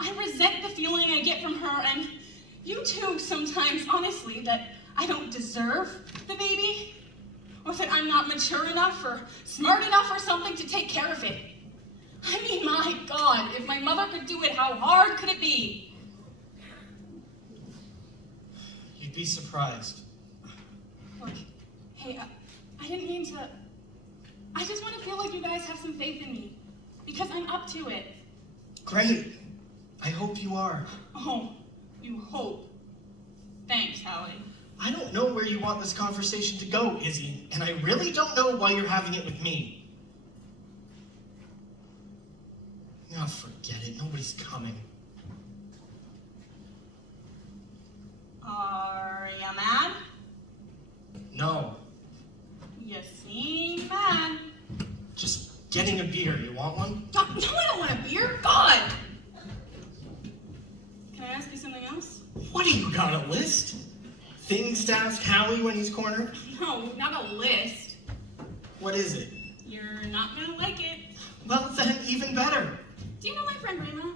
I resent the feeling I get from her, and you too sometimes, honestly, that I don't deserve the baby, or that I'm not mature enough or smart enough or something to take care of it. I mean, my God, if my mother could do it, how hard could it be? You'd be surprised. Look, hey, I didn't mean to... I just want to feel like you guys have some faith in me, because I'm up to it. Great. I hope you are. Oh, you hope. Thanks, Howie. I don't know where you want this conversation to go, Izzy, and I really don't know why you're having it with me. Oh, forget it. Nobody's coming. Are you mad? No. You seem mad. Just getting a beer. You want one? No, I don't want a beer. God! Can I ask you something else? What do you got, a list? Things to ask Howie when he's cornered? No, not a list. What is it? You're not gonna like it. Well, then even better. Do you know my friend Rima?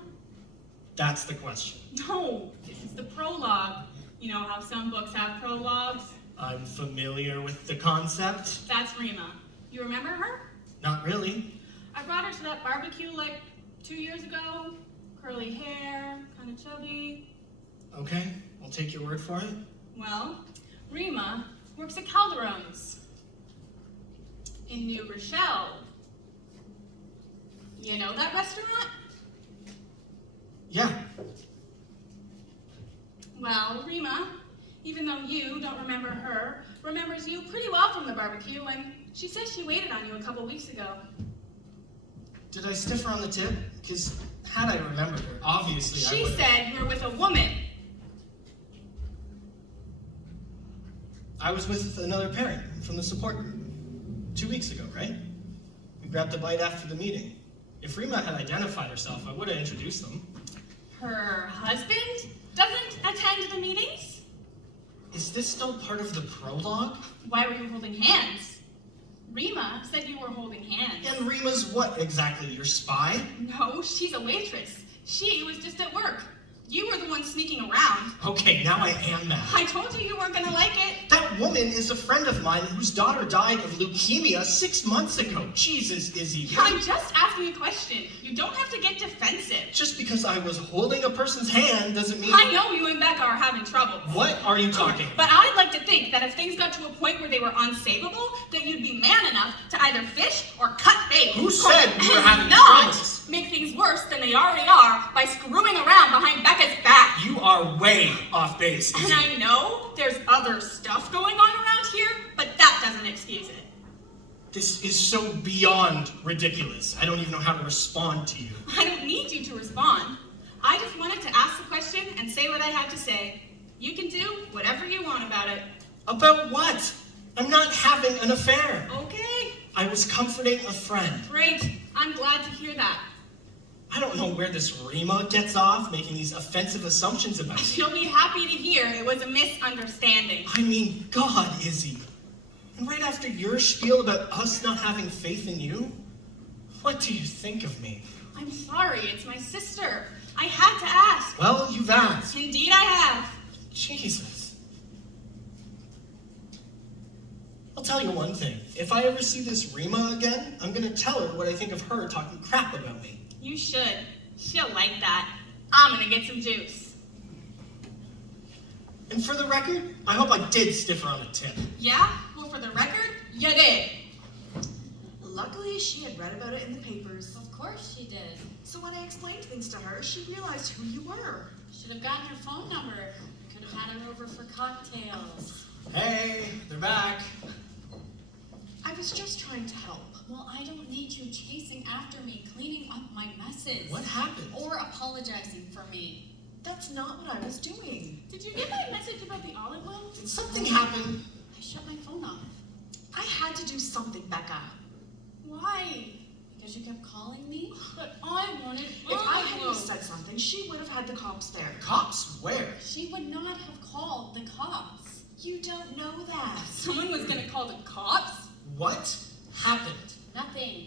That's the question. No, this is the prologue. You know how some books have prologues? I'm familiar with the concept. That's Rima. You remember her? Not really. I brought her to that barbecue like 2 years ago. Curly hair, kind of chubby. Okay, I'll take your word for it. Well, Rima works at Calderon's in New Rochelle. You know that restaurant? Yeah. Well, Rima, even though you don't remember her, remembers you pretty well from the barbecue, and she says she waited on you a couple weeks ago. Did I stiff her on the tip? Because Had I remembered her, obviously I She would. said you were with a woman. I was with another parent from the support group 2 weeks ago, right? We grabbed a bite after the meeting. If Rima had identified herself, I would have introduced them. Her husband doesn't attend the meetings? Is this still part of the prologue? Why were you holding hands? Rima said you were holding hands. And Rima's what exactly? Your spy? No, she's a waitress. She was just at work. You were the one sneaking around. Okay, now I am mad. I told you you weren't gonna like it. That woman is a friend of mine whose daughter died of leukemia 6 months ago. Jesus, Izzy. I'm just asking a question. You don't have to get defensive. Just because I was holding a person's hand doesn't mean... I know you and Becca are having trouble. What are you talking about? But I'd like to think that if things got to a point where they were unsavable, that you'd be man enough to either fish or cut bait. Who said we were And having not troubles? make things worse than they already are by screwing around behind Becca's back. You are way off base, And Izzy. I know there's other stuff going on around here, but that doesn't excuse it. This is so beyond ridiculous. I don't even know how to respond to you. I don't need you to respond. I just wanted to ask the question and say what I had to say. You can do whatever you want about it. About what? I'm not having an affair. Okay, I was comforting a friend. great. I'm glad to hear that. I don't know where this Rima gets off making these offensive assumptions about me. She'll be happy to hear it was a misunderstanding. I mean, God, Izzy. And right after your spiel about us not having faith in you, what do you think of me? I'm sorry, it's my sister. I had to ask. Well, you've asked. Indeed I have. Jesus. I'll tell you one thing. If I ever see this Rima again, I'm gonna tell her what I think of her talking crap about me. You should. She'll like that. I'm gonna get some juice. And for the record, I hope I did stiff her on a tip. Yeah? Well, for the record, you did. Luckily, she had read about it in the papers. Of course she did. So when I explained things to her, she realized who you were. Should have gotten her phone number. Could have had her over for cocktails. Hey, they're back. I was just trying to help. Well, I don't need you chasing after me, cleaning up my messes. What happened? Or apologizing for me. That's not what I was doing. Did you get my message about the olive oil? Did something happen? I shut my phone off. I had to do something, Becca. Why? Because you kept calling me? But I wanted If I olive hadn't oil. said something, she would have had the cops there. Cops? Where? She would not have called the cops. You don't know that. Someone was gonna call the cops? What happened? Nothing.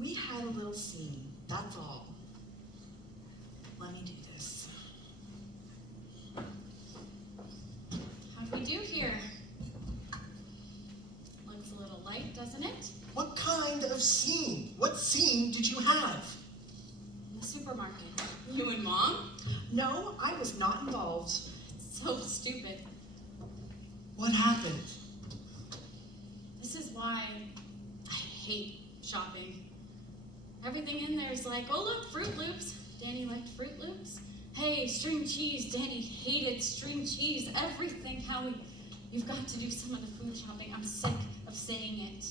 We had a little scene, that's all. Let me do this. How'd we do here? Looks a little light, doesn't it? What kind of scene? What scene did you have? In the supermarket. You and Mom? No, I was not involved. So stupid. What happened? This is why I hate shopping. Everything in there is like, oh look, Fruit Loops. Danny liked Fruit Loops. Hey, string cheese. Danny hated string cheese. Everything, Howie. You've got to do some of the food shopping. I'm sick of saying it.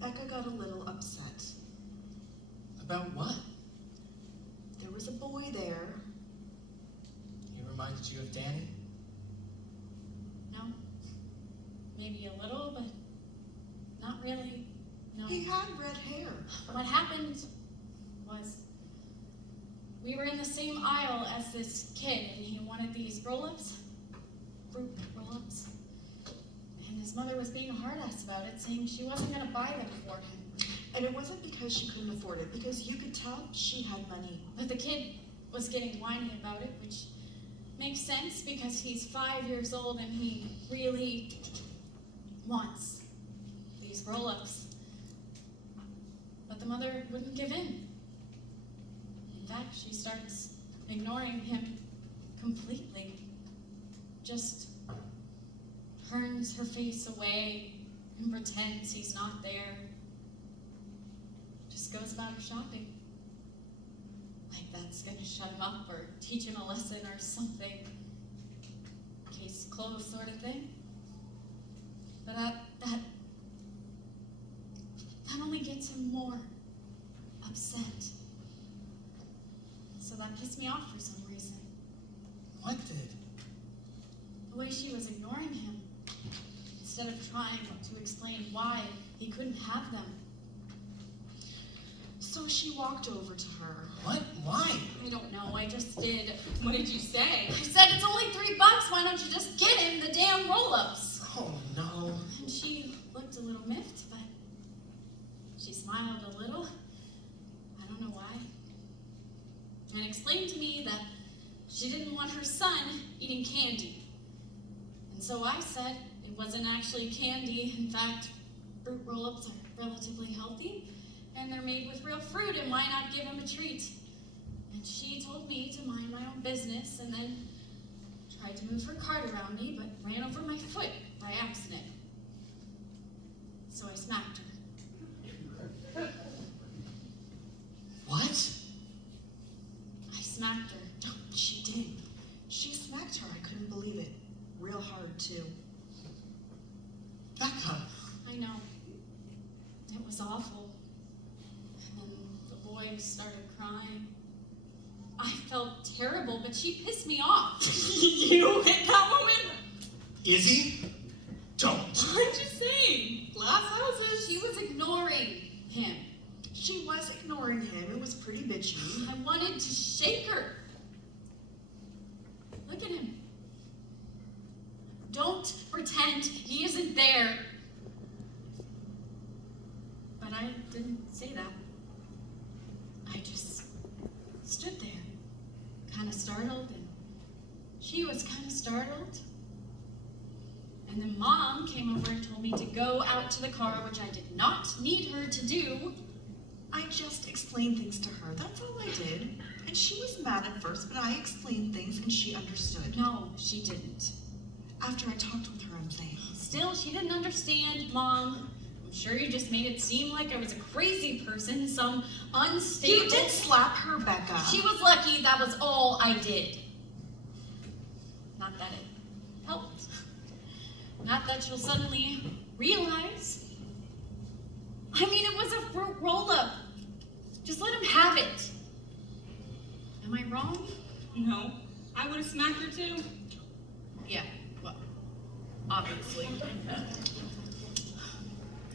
Becca got a little upset. About what? There was a boy there. He reminded you of Danny? No. Maybe a little, but not really. No. He had red hair. What happened was we were in the same aisle as this kid, and he wanted these roll-ups, fruit roll-ups. And his mother was being a hard-ass about it, saying she wasn't going to buy them for him. And it wasn't because she couldn't afford it, because you could tell she had money. But the kid was getting whiny about it, which makes sense because he's 5 years old and he really wants these roll-ups. But the mother wouldn't give in. In fact, she starts ignoring him completely. Just turns her face away and pretends he's not there. Just goes about her shopping. Like that's gonna shut him up or teach him a lesson or something. Case closed sort of thing. But that only gets him more upset. that pissed me off for some reason. What did? The way she was ignoring him, instead of trying to explain why he couldn't have them. So she walked over to her. What? Why? I don't know, I just did. What did you say? I said, it's only $3, why don't you just get him the damn roll-ups? Oh no. And she looked a little miffed, but she smiled a little. I don't know why. And explained to me that she didn't want her son eating candy. And so I said it wasn't actually candy. In fact, fruit roll-ups are relatively healthy, and they're made with real fruit, and why not give him a treat? And she told me to mind my own business, and then tried to move her cart around me, but ran over my foot by accident. So I smacked her. What? I smacked her. Oh, she did. She smacked her. I couldn't believe it. Real hard, too. Becca. I know. It was awful. And then the boy started crying. I felt terrible, but she pissed me off. You hit that woman? Izzy? Don't. What did you say? Glass houses. She was ignoring him. She was ignoring him. It was pretty bitchy. I wanted to shake her. Look at him. Don't pretend he isn't there. But I didn't say that. I just stood there, kind of startled, and she was kind of startled. And then Mom came over and told me to go out to the car, which I did not need her to do. I just explained things to her. That's all I did. And she was mad at first, but I explained things and she understood. No, she didn't. After I talked with her, I'm saying. Still, she didn't understand, Mom. I'm sure you just made it seem like I was a crazy person, some unstable... You did slap her, Becca. She was lucky that was all I did. Not that it helped. Not that she'll suddenly realize. I mean, it was a fruit roll-up. Just let him have it. Am I wrong? No. I would have smacked her too. Yeah, well, obviously.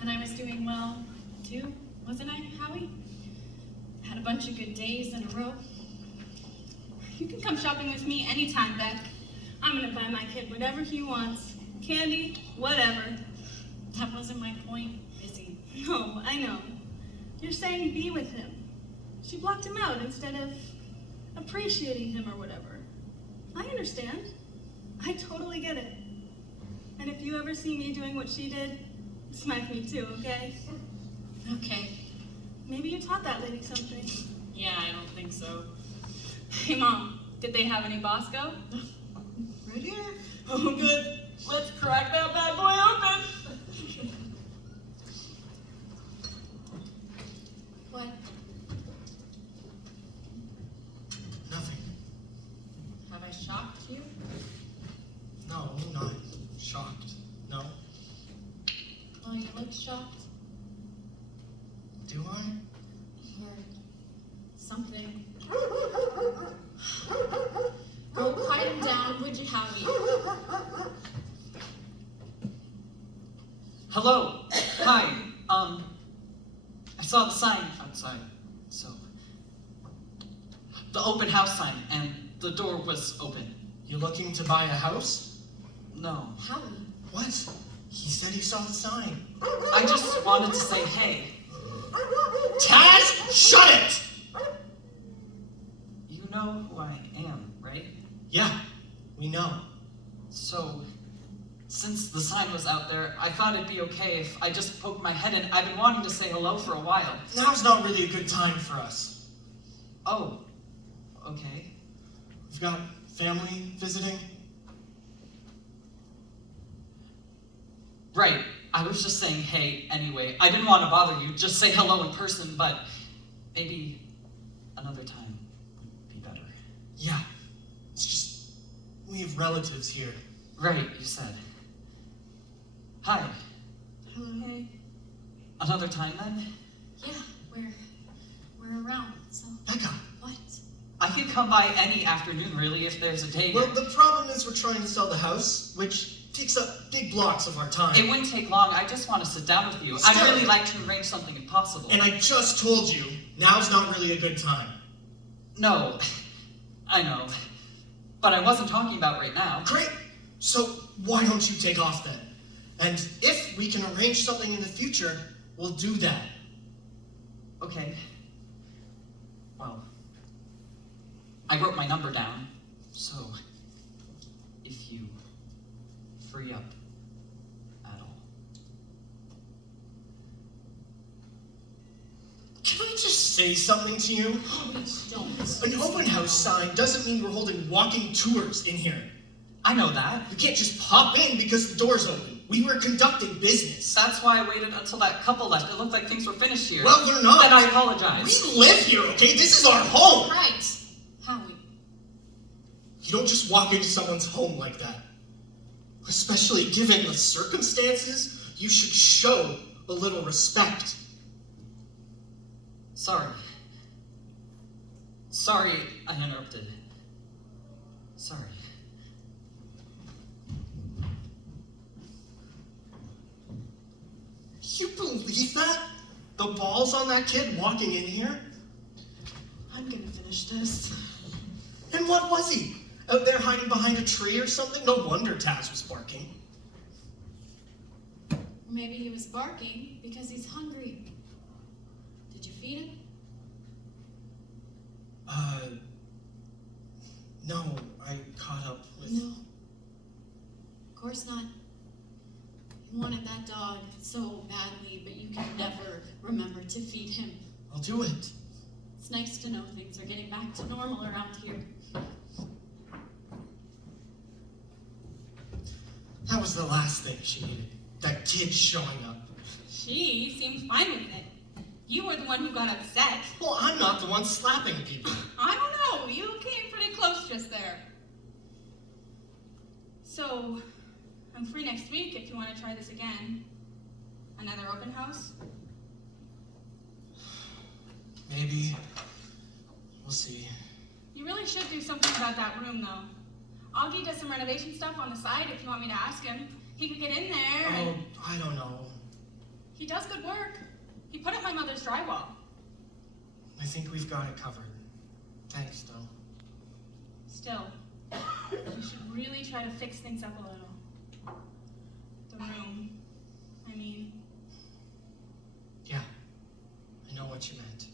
And I was doing well, too, wasn't I, Howie? Had a bunch of good days in a row. You can come shopping with me anytime, Beck. I'm gonna buy my kid whatever he wants. Candy, whatever. That wasn't my point, Izzy. No, I know. You're saying be with him. She blocked him out instead of appreciating him or whatever. I understand. I totally get it. And if you ever see me doing what she did, smack me too, okay? Okay. Maybe you taught that lady something. Yeah, I don't think so. Hey, Mom, did they have any Bosco? Right here. Oh, good. Let's crack that bad boy open. What? Nothing. Have I shocked you? No, not shocked. No. Well, you look shocked. Do I? Or something. Go quiet him down, would you, Howie? Hello. Hi. I saw the sign outside, so. The open house sign, and the door was open. You looking to buy a house? No. Howie? What? He said he saw the sign. I just wanted to say hey. Taz, shut it! You know who I am, right? Yeah, we know. So, since the sign was out there, I thought it'd be okay if I just poked my head in. I've been wanting to say hello for a while. Now's not really a good time for us. Oh, okay. We've got family visiting. Right. I was just saying hey anyway. I didn't want to bother you. Just say hello in person, but maybe another time would be better. Yeah, it's just, we have relatives here. Right, you said. Hi. Hello. Hey. Another time then? Yeah, we're around, so Becca, what? I could come by any afternoon, really, if there's a day. Well, the problem is we're trying to sell the house, which takes up big blocks of our time. It wouldn't take long. I just want to sit down with you. I'd Still. really like to arrange something if possible. And I just told you, now's not really a good time. No, I know. But I wasn't talking about right now. Great! So why don't you take off then? And if we can arrange something in the future, we'll do that. Okay. Well, I wrote my number down, so if you free up at all. Can I just say something to you? Please don't. An open house sign doesn't mean we're holding walking tours in here. I know that. You can't just pop in because the door's open. We were conducting business. That's why I waited until that couple left. It looked like things were finished here. Well, they're not. Then I apologize. We live here, okay? This is our home. Right. Howie. You don't just walk into someone's home like that. Especially given the circumstances, you should show a little respect. Sorry. Sorry I interrupted. Sorry. You believe that? The balls on that kid walking in here? I'm gonna finish this. And what was he? Out there hiding behind a tree or something? No wonder Taz was barking. Maybe he was barking because he's hungry. Did you feed him? No, I caught up with... No. Of course not. You wanted that dog so badly, but you can never remember to feed him. I'll do it. It's nice to know things are getting back to normal around here. That was the last thing she needed. That kid showing up. She seemed fine with it. You were the one who got upset. Well, I'm not the one slapping people. I don't know. You came pretty close just there. So, I'm free next week if you want to try this again. Another open house? Maybe. We'll see. You really should do something about that room, though. Augie does some renovation stuff on the side if you want me to ask him. He could get in there. Oh, And I don't know. he does good work. He put up my mother's drywall. I think we've got it covered. Thanks, though. Still, you should really try to fix things up a little. The room, I mean. Yeah, I know what you meant.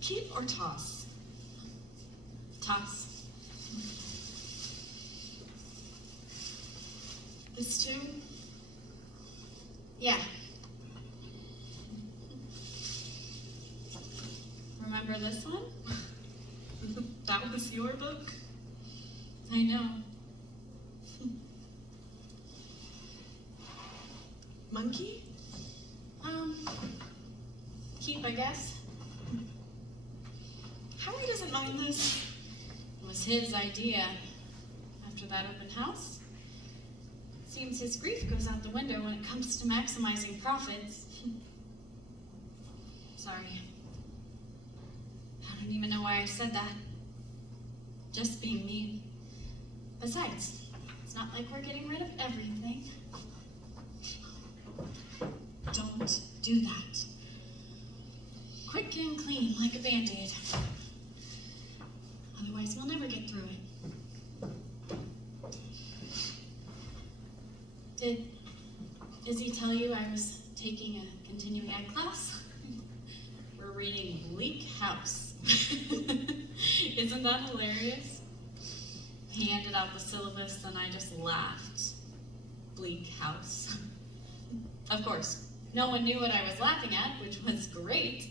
Keep or toss? Toss. This too? Yeah. Remember this one? That was your book? I know. Monkey? Keep, I guess. Howie doesn't mind this. It was his idea. After that open house, seems his grief goes out the window when it comes to maximizing profits. Sorry. I don't even know why I said that. Just being mean. Besides, it's not like we're getting rid of everything. Don't do that. Quick and clean, like a Band-Aid. Otherwise, we'll never get through it. Did Izzy tell you I was taking a continuing ed class? We're reading Bleak House. Isn't that hilarious? He handed out the syllabus and I just laughed. Bleak House. Of course, no one knew what I was laughing at, which was great.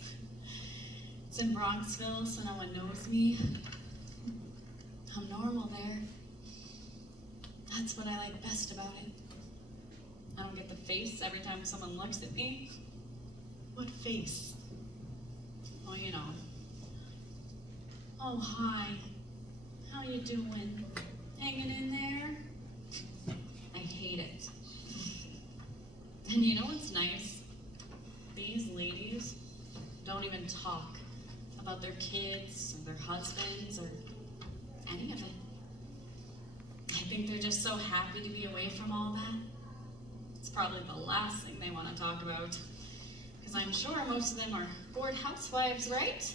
It's in Bronxville, so no one knows me. I'm normal there. That's what I like best about it. I don't get the face every time someone looks at me. What face? Well, you know. Oh, hi. How you doing? Hanging in there? I hate it. And you know what's nice? These ladies don't even talk about their kids or their husbands or any of it. I think they're just so happy to be away from all that. It's probably the last thing they want to talk about. Because I'm sure most of them are bored housewives, right?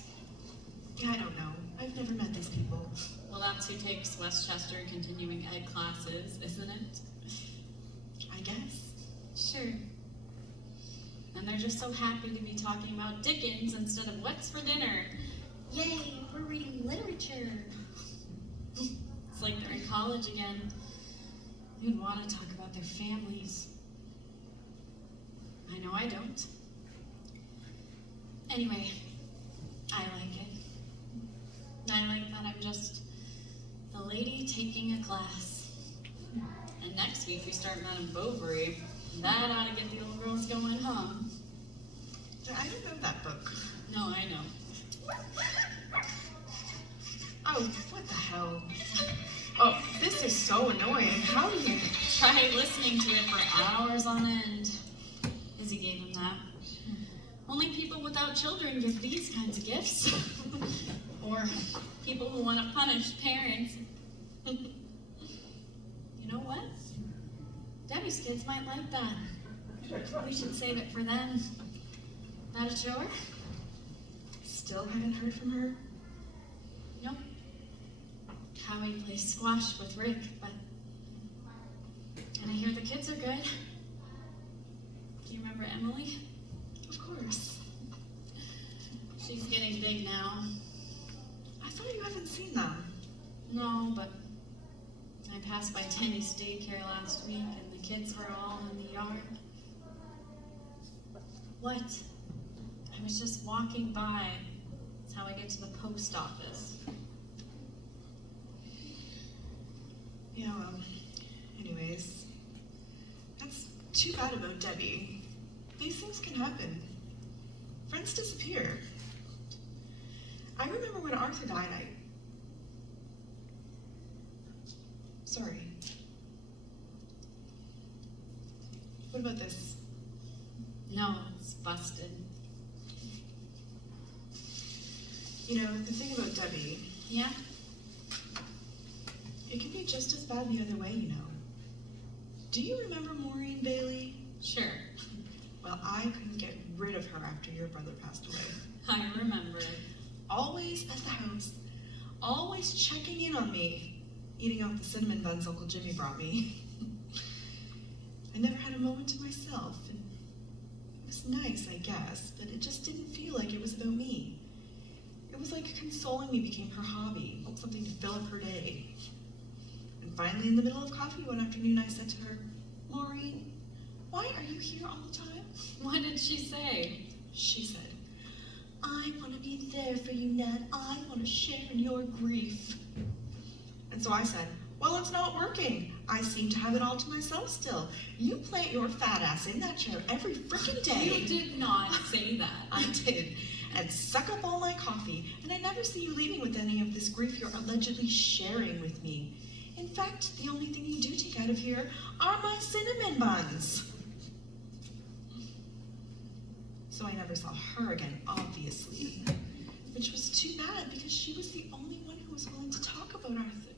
I don't know. I've never met these people. Well, that's who takes Westchester continuing ed classes, isn't it? I guess. Sure. And they're just so happy to be talking about Dickens instead of what's for dinner. Yay, we're reading literature. It's like they're in college again. Who'd want to talk about their families? I know I don't. Anyway, I like it. I like that I'm just the lady taking a class. And next week we start Madame Bovary. That ought to get the little girls going, huh? I don't know that book. No, I know. Oh, what the hell? Oh, this is so annoying. How do you... Try listening to it for hours on end. Izzy gave him that. Only people without children give these kinds of gifts. Or people who want to punish parents. You know what? Debbie's kids might like that. We should save it for them. That a chore? Still haven't heard from her? Nope. Howie plays squash with Rick, but... And I hear the kids are good. Do you remember Emily? Of course. She's getting big now. I thought you haven't seen them. No, but I passed by Danny's daycare last week and the kids were all in the yard. What? I was just walking by. That's how I get to the post office. Yeah, well, anyways. That's too bad about Debbie. These things can happen. Friends disappear. I remember when Arthur died, Sorry. What about this? No, it's busted. You know, the thing about Debbie, Yeah? it can be just as bad the other way, you know. Do you remember Maureen Bailey? Sure. Well, I couldn't get rid of her after your brother passed away. I remember it. Always at the house, always checking in on me, eating off the cinnamon buns Uncle Jimmy brought me. I never had a moment to myself, and it was nice, I guess, but it just didn't feel like it was about me. It was like consoling me became her hobby, something to fill up her day. And finally, in the middle of coffee one afternoon, I said to her, Maureen, why are you here all the time? What did she say? She said, I want to be there for you, Ned. I want to share in your grief. And so I said, well, it's not working. I seem to have it all to myself still. You plant your fat ass in that chair every freaking day. You did not say that. I did. And suck up all my coffee. And I never see you leaving with any of this grief you're allegedly sharing with me. In fact, the only thing you do take out of here are my cinnamon buns. So I never saw her again, obviously. Which was too bad because she was the only one who was willing to talk about Arthur.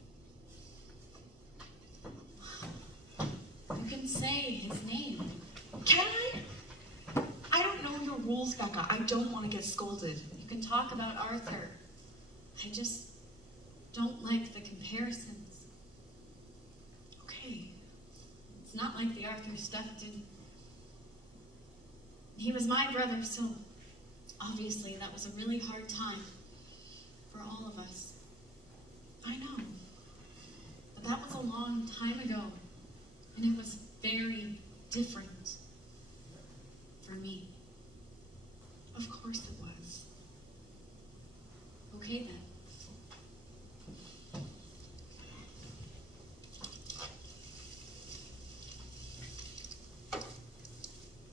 You can say his name. Can I? I don't know your rules, Becca. I don't want to get scolded. You can talk about Arthur. I just don't like the comparisons. Okay. It's not like the Arthur stuff did. He was my brother, so obviously that was a really hard time for all of us. I know. But that was a long time ago, and it was very different for me. Of course it was. Okay then.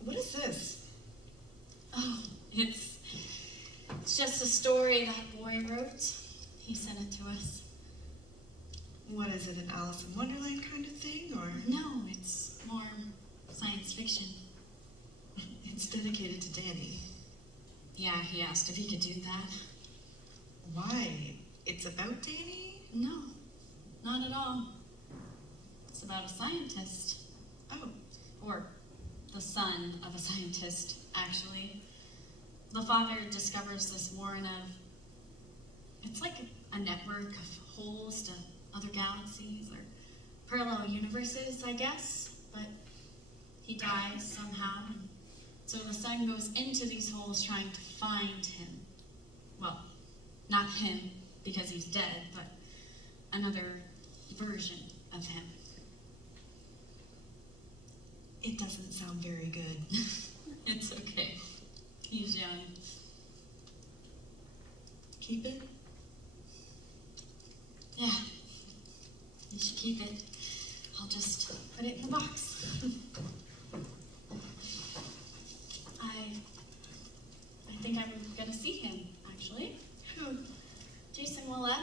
What is this? Oh, It's just a story that boy wrote. He sent it to us. What is it, an Alice in Wonderland kind of thing, or? No, it's more science fiction. It's dedicated to Danny. Yeah, he asked if he could do that. Why? It's about Danny? No, not at all. It's about a scientist. Oh. Or the son of a scientist, actually. The father discovers this warren of, it's like a network of holes to other galaxies or parallel universes, I guess, but he dies somehow. So the son goes into these holes trying to find him. Well, not him, because he's dead, but another version of him. It doesn't sound very good. It's okay. He's young. Keep it? Yeah. You should keep it. I'll just put it in the box. I think I'm gonna see him, actually. Who? Jason Willett.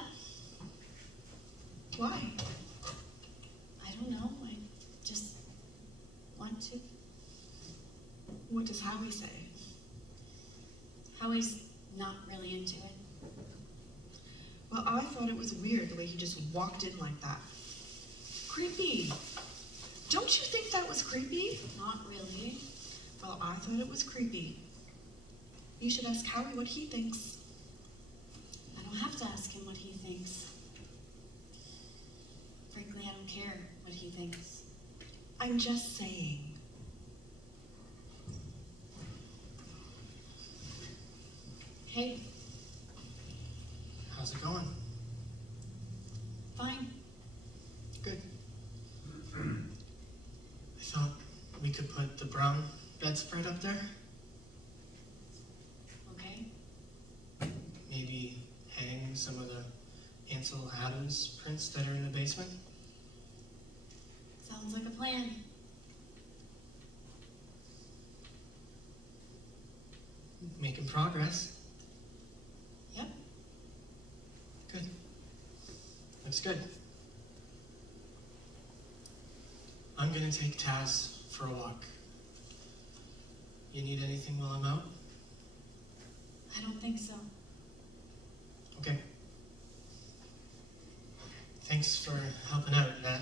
Why? I don't know. I just want to. What does Howie say? Howie's not really into it. Well, I thought it was weird the way he just walked in like that. Creepy. Don't you think that was creepy? Not really. Well, I thought it was creepy. You should ask Howie what he thinks. I don't have to ask him what he thinks. Frankly, I don't care what he thinks. I'm just saying. Hey, How's it going? fine. Good. I thought we could put the brown bedspread up there. Okay. Maybe hang some of the Ansel Adams prints that are in the basement. Sounds like a plan. Making progress. Yep. Good. Looks good. I'm gonna take Taz for a walk. You need anything while I'm out? I don't think so. Okay. Thanks for helping out, Nat.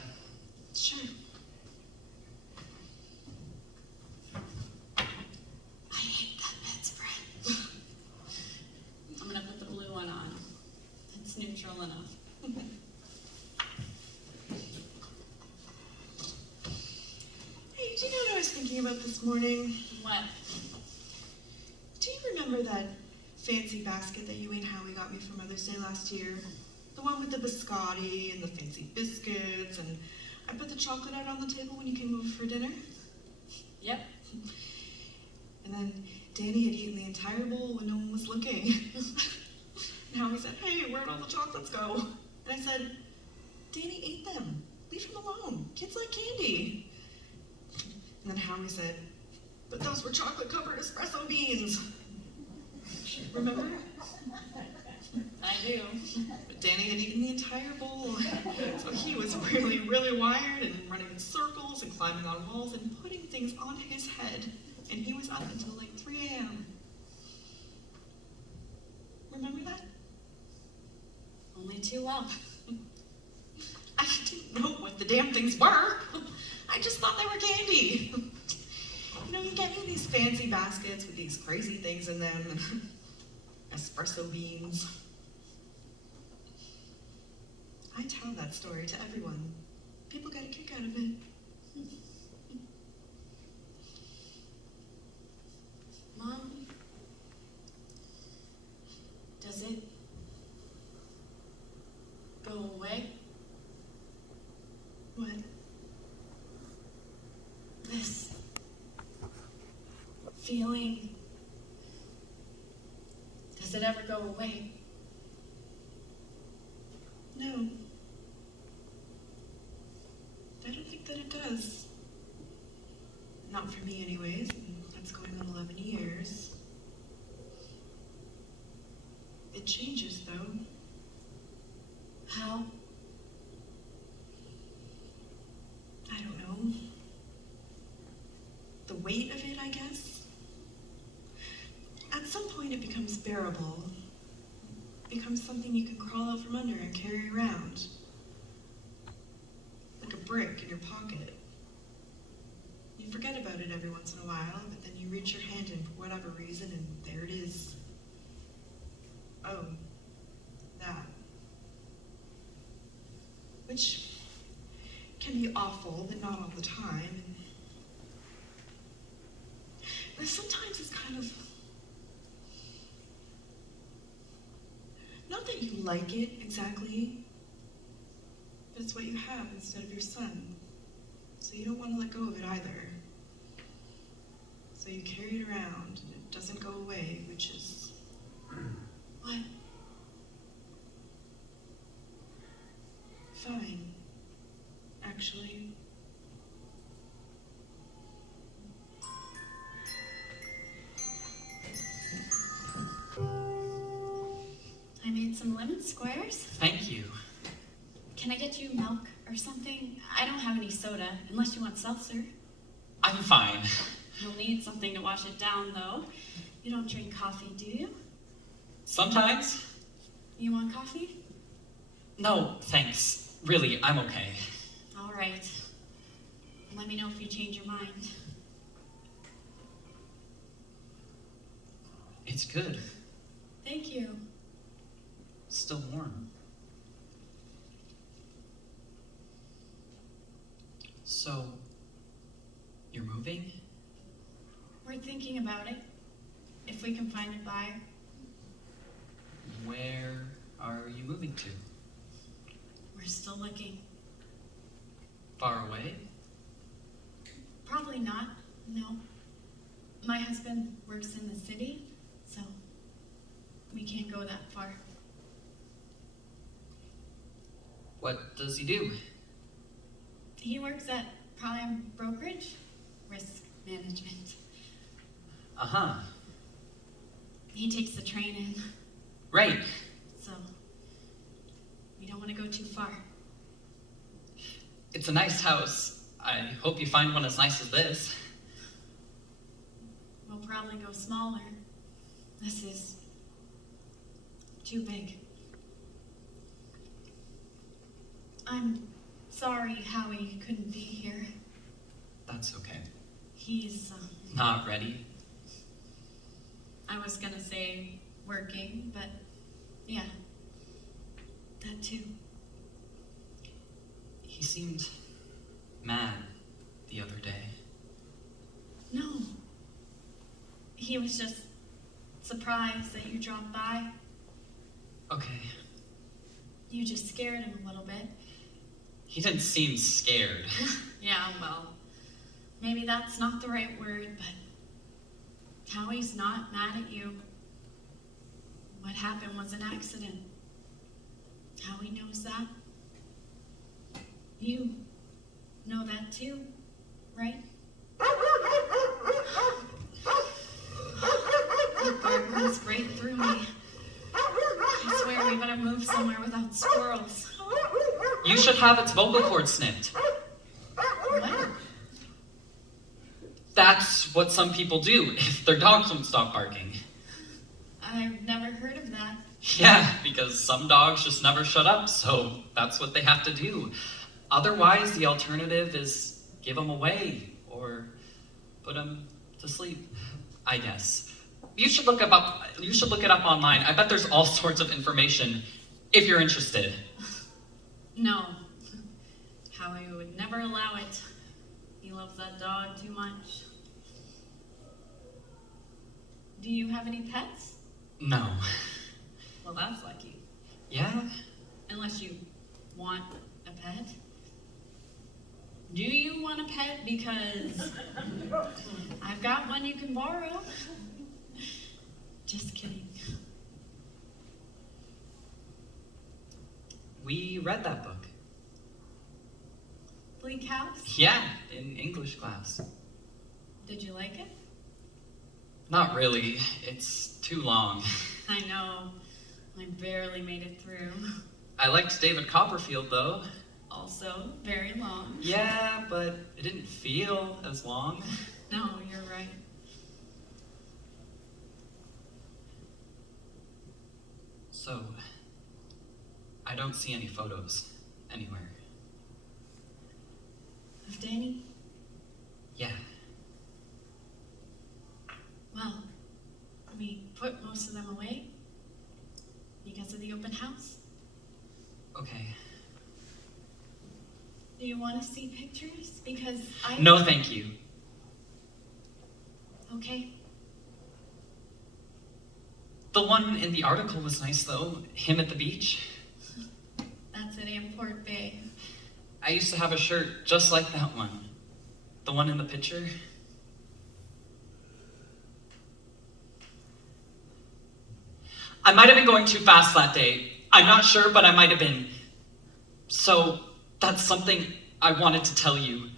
Sure. I hate that bedspread. I'm gonna put the blue one on. It's neutral enough. Hey, do you know what I was thinking about this morning? What? Do you remember that fancy basket that you and Howie got me for Mother's Day last year? The one with the biscotti and the fancy biscuits, and I put the chocolate out on the table when you came over for dinner? Yep. And then Danny had eaten the entire bowl when no one was looking. And Howie said, "Hey, where'd all the chocolates go?" And I said, "Danny ate them. Leave him alone. Kids like candy." And then Howie said, "But those were chocolate-covered espresso beans." Remember? I do. But Danny had eaten the entire bowl. So he was really, really wired and running in circles and climbing on walls and putting things on his head. And he was up until like 3 a.m. Remember that? Only too well. I didn't know what the damn things were. I just thought they were candy. You know, you get me these fancy baskets with these crazy things in them. Espresso beans. I tell that story to everyone. People get a kick out of it. Mom, does it go away? What? This feeling, does it ever go away? No. I don't think that it does. Not for me anyways. That's going on 11 years. It changes, though. How? I don't know. The weight of it, I guess. At some point it becomes bearable. It becomes something you can crawl out from under and carry around. Like a brick in your pocket. You forget about it every once in a while, but then you reach your hand in for whatever reason, and there it is. Oh, that. Which can be awful, but not all the time. And sometimes it's kind of, not that you like it exactly, but it's what you have instead of your son. So you don't want to let go of it either. So you carry it around, and it doesn't go away, which is... What? Fine, actually. I made some lemon squares. Thank you. Can I get you milk or something? I don't have any soda, unless you want seltzer. I'm fine. You'll need something to wash it down, though. You don't drink coffee, do you? Sometimes? You want coffee? No, thanks. Really, I'm okay. All right. Let me know if you change your mind. It's good. Thank you. Still warm. So, you're moving? We're thinking about it. If we can find a buyer. Where are you moving to? We're still looking. Far away? Probably not, no. My husband works in the city, so we can't go that far. What does he do? He works at Prime Brokerage, Risk Management. Uh-huh. He takes the train in, Right. so we don't want to go too far. It's a nice house. I hope you find one as nice as this. We'll probably go smaller. This is too big. I'm sorry Howie couldn't be here. That's okay. He's, Not ready? I was gonna say working, but yeah, that too. He seemed mad the other day. No. He was just surprised that you dropped by. Okay. You just scared him a little bit. He didn't seem scared. Yeah, well, maybe that's not the right word, but Howie's not mad at you. What happened was an accident. Howie knows that. You know that too, right? That bird runs right through me. I swear we better move somewhere without squirrels. You should have its vocal cord snipped. What? That's what some people do if their dogs won't stop barking. I've never heard of that. Yeah, because some dogs just never shut up, so that's what they have to do. Otherwise, the alternative is give them away or put them to sleep, I guess. You should look it up online. I bet there's all sorts of information if you're interested. No. Howie would never allow it. He loves that dog too much. Do you have any pets? No. Well, that's lucky. Yeah? Unless you want a pet. Do you want a pet? Because I've got one you can borrow. Just kidding. We read that book. Bleak House? Yeah, in English class. Did you like it? Not really. It's too long. I know. I barely made it through. I liked David Copperfield, though. Also, very long. Yeah, but it didn't feel as long. No, you're right. So, I don't see any photos anywhere. Of Danny? Yeah. Well, we put most of them away because of the open house. Okay. Do you want to see pictures? Because I... No, thank you. Okay. The one in the article was nice, though. Him at the beach. That's at Amport Bay. I used to have a shirt just like that one. The one in the picture. I might have been going too fast that day. I'm not sure, but I might have been. So, that's something I wanted to tell you.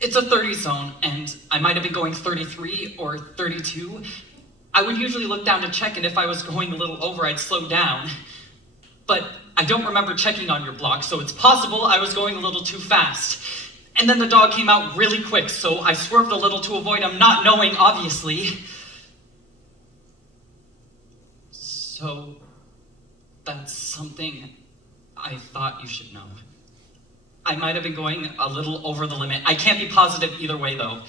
It's a 30 zone, and I might have been going 33 or 32. I would usually look down to check, and if I was going a little over, I'd slow down. But I don't remember checking on your block, so it's possible I was going a little too fast. And then the dog came out really quick, so I swerved a little to avoid him, not knowing, obviously. So, that's something I thought you should know. I might have been going a little over the limit. I can't be positive either way, though.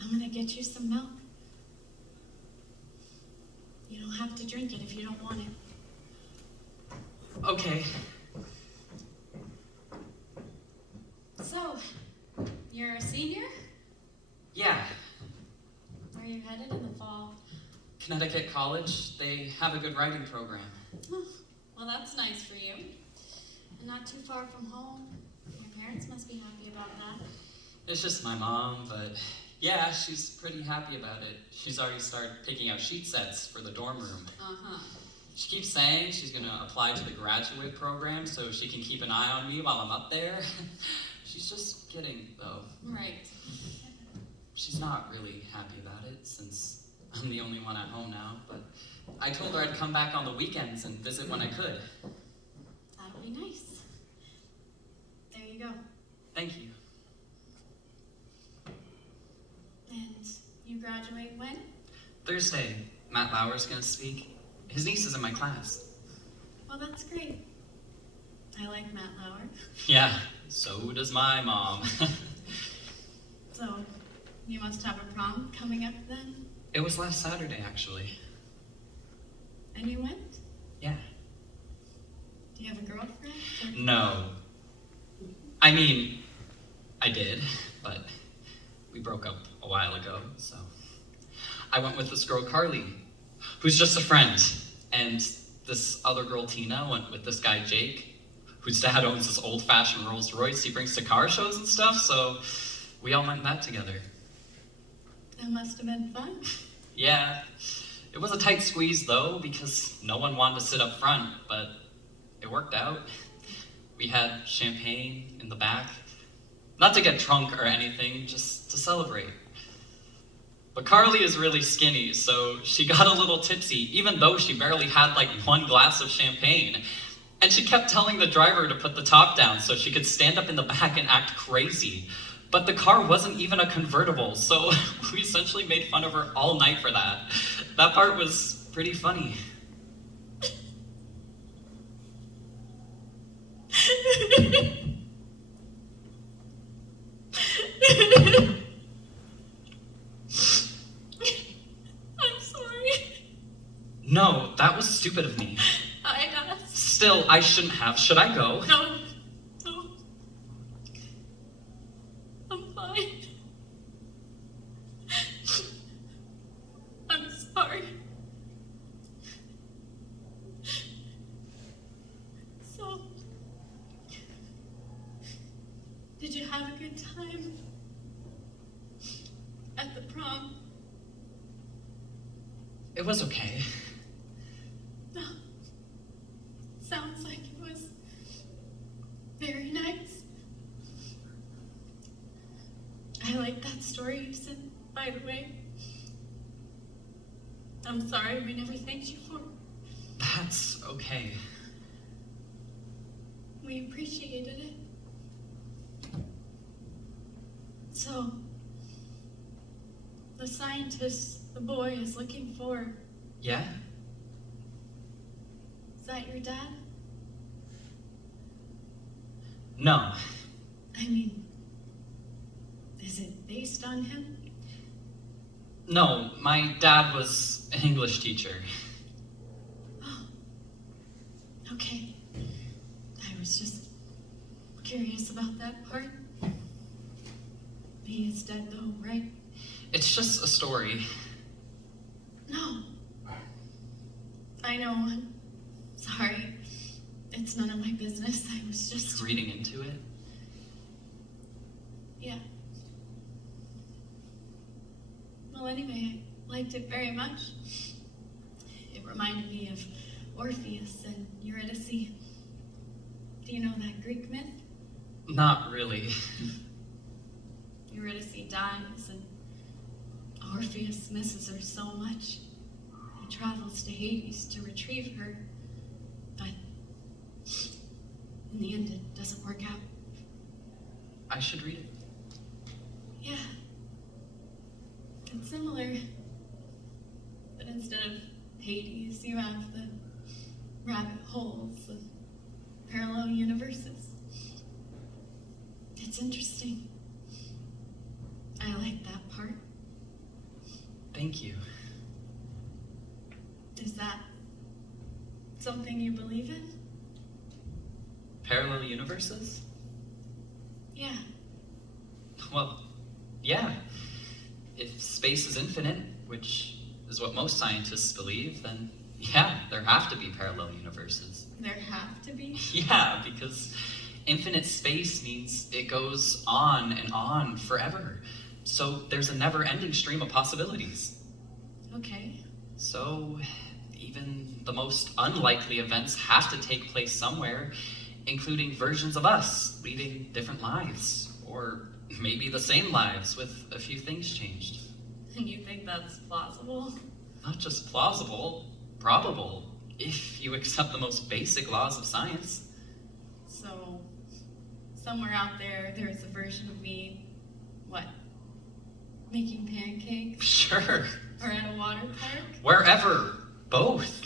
I'm gonna get you some milk. You don't have to drink it if you don't want it. Okay. So, you're a senior? Yeah. Where are you headed in the fall? Connecticut College, they have a good writing program. Oh, well, that's nice for you. And not too far from home. Your parents must be happy about that. It's just my mom, but yeah, she's pretty happy about it. She's already started picking out sheet sets for the dorm room. Uh-huh. She keeps saying she's gonna apply to the graduate program so she can keep an eye on me while I'm up there. She's just kidding, though. Right. She's not really happy about it since I'm the only one at home now, but I told her I'd come back on the weekends and visit when I could. That'll be nice. There you go. Thank you. And you graduate when? Thursday, Matt Lauer's gonna speak. His niece is in my class. Well, that's great. I like Matt Lauer. Yeah, so does my mom. So, you must have a prom coming up then? It was last Saturday, actually. And you went? Yeah. Do you have a girlfriend? Or... No. I mean, I did, but we broke up a while ago, so. I went with this girl, Carly, who's just a friend. And this other girl, Tina, went with this guy, Jake, whose dad owns this old-fashioned Rolls Royce he brings to car shows and stuff, so we all went in that together. That must have been fun. Yeah. It was a tight squeeze, though, because no one wanted to sit up front, but it worked out. We had champagne in the back. Not to get drunk or anything, just to celebrate. But Carly is really skinny, so she got a little tipsy, even though she barely had like one glass of champagne. And she kept telling the driver to put the top down so she could stand up in the back and act crazy. But the car wasn't even a convertible, so we essentially made fun of her all night for that. That part was pretty funny. I'm sorry. No, that was stupid of me. I asked. Still, I shouldn't have. Should I go? No. No. I'm fine. I'm sorry. So, did you have a good time at the prom? It was okay. No. Sounds like it was very nice. I like that story you said, by the way. I'm sorry we never thanked you for it. That's okay. We appreciated it. So, the scientist the boy is looking for, Yeah? is that your dad? No. I mean, is it based on him? No, my dad was an English teacher. Oh, okay. I was just curious about that part. He is dead though, right? It's just a story. No. I know, I'm sorry. It's none of my business. I was just... Reading into it. Yeah. Well, anyway, I liked it very much. It reminded me of Orpheus and Eurydice. Do you know that Greek myth? Not really. Eurydice dies and Orpheus misses her so much. He travels to Hades to retrieve her, but in the end it doesn't work out. I should read it. Yeah. It's similar. But instead of Hades, you have the rabbit holes of parallel universes. It's interesting. I like that part. Thank you. Is that something you believe in? Parallel universes? Yeah. Well, yeah. If space is infinite, which is what most scientists believe, then yeah, there have to be parallel universes. There have to be? Yeah, because infinite space means it goes on and on forever. So there's a never-ending stream of possibilities. Okay. So even the most unlikely events have to take place somewhere, including versions of us leading different lives, or maybe the same lives with a few things changed. And you think that's plausible? Not just plausible, probable, if you accept the most basic laws of science. So, somewhere out there, there's a version of me, what? Making pancakes? Sure, Or at a water park? wherever, both.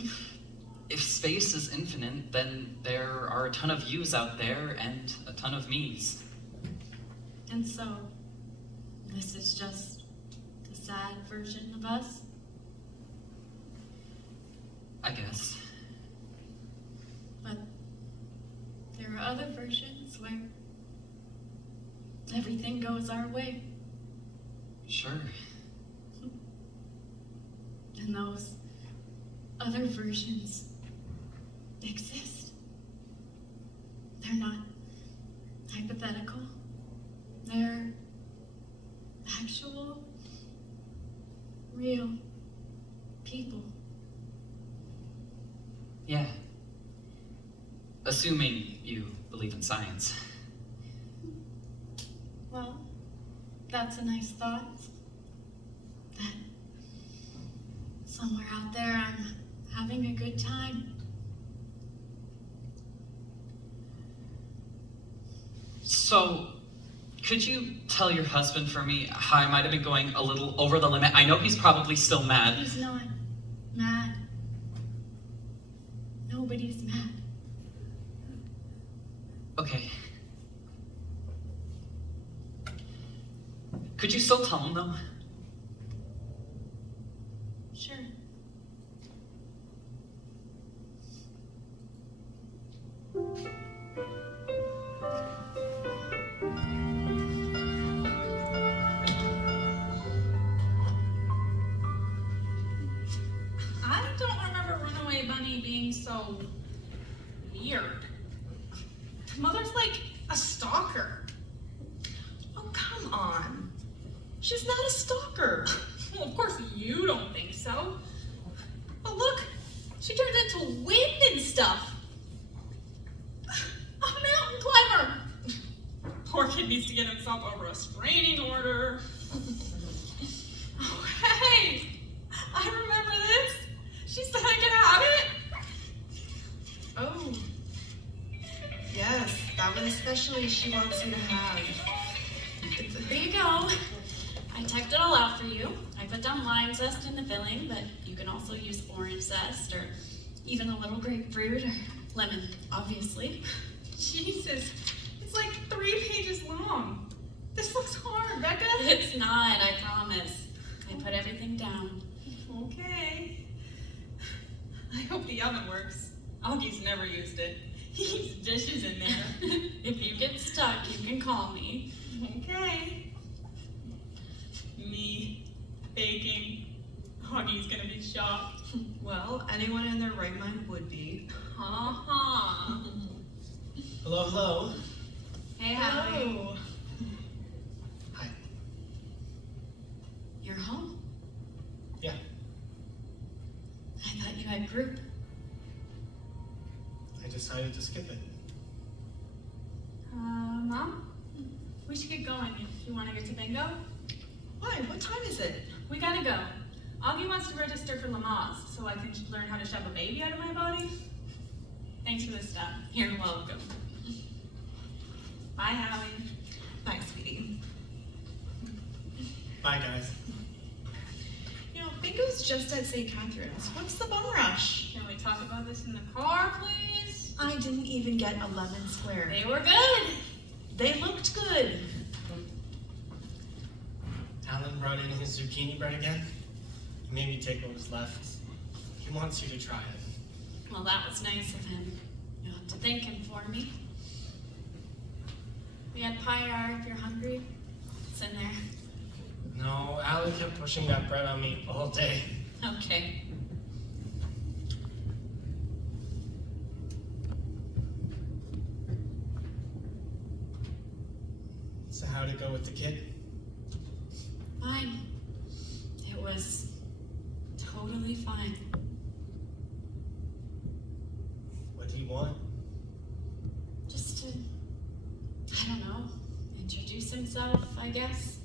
If space is infinite, then there are a ton of yous out there and a ton of me's. And so, this is just the sad version of us? I guess. But there are other versions where everything goes our way. Sure. And those other versions exist. They're not hypothetical. They're actual, real people. Yeah. Assuming you believe in science. Well, that's a nice thought. That somewhere out there I'm having a good time. So, could you tell your husband for me how I might have been going a little over the limit? I know he's probably still mad. He's not mad. Nobody's mad. Okay. Could you still tell him though? Sure. I don't remember Runaway Bunny being so weird. Mother's like a stalker. Oh, come on. She's not a stalker. Well, of course you don't think so. But look, she turns into wind and stuff. A mountain climber. Poor kid needs to get himself a restraining order. Oh, hey, I remember this. actually she wants you to have. There you go. I typed it all out for you. I put down lime zest in the filling, but you can also use orange zest or even a little grapefruit or lemon, obviously. Jesus, it's like 3 pages long. This looks hard, Becca. It's not, I promise. I put everything down. Okay. I hope the oven works. Augie's never used it. He keeps dishes in there. If you get stuck, you can call me. Okay. Me baking. Augie's gonna be shocked. Well, anyone in their right mind would be. Ha ha. Hello, hello. Hey, Howie. Hello. Hi. You're home? Yeah. I thought you had group. I decided to skip it. Mom? We should get going if you want to get to bingo. Why? What time is it? We gotta go. Augie wants to register for Lamaze so I can learn how to shove a baby out of my body. Thanks for this stuff. You're welcome. Bye, Howie. Bye, sweetie. Bye, guys. You know, bingo's just at St. Catherine's. What's the bum rush? Can we talk about this in the car, please? I didn't even get a lemon square. They were good. They looked good. Alan brought in his zucchini bread again. He made me take what was left. He wants you to try it. Well, that was nice of him. You'll have to thank him for me. We had pie if you're hungry. It's in there. No, Alan kept pushing that bread on me all day. Okay. So how'd it go with the kid? Fine. It was totally fine. What do you want? Just to, I don't know, introduce himself, I guess.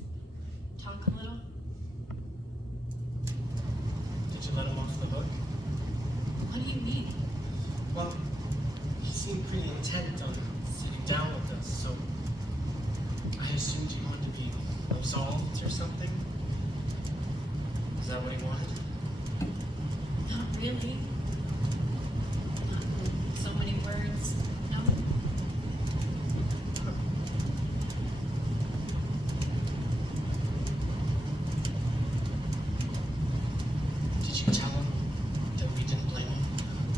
Talk a little. Did you let him off the hook? What do you mean? Well, he seemed pretty intent on sitting down with us, so I assumed he wanted to be absolved or something. Is that what he wanted? Not really. Not in so many words, no. Did you tell him that we didn't blame him?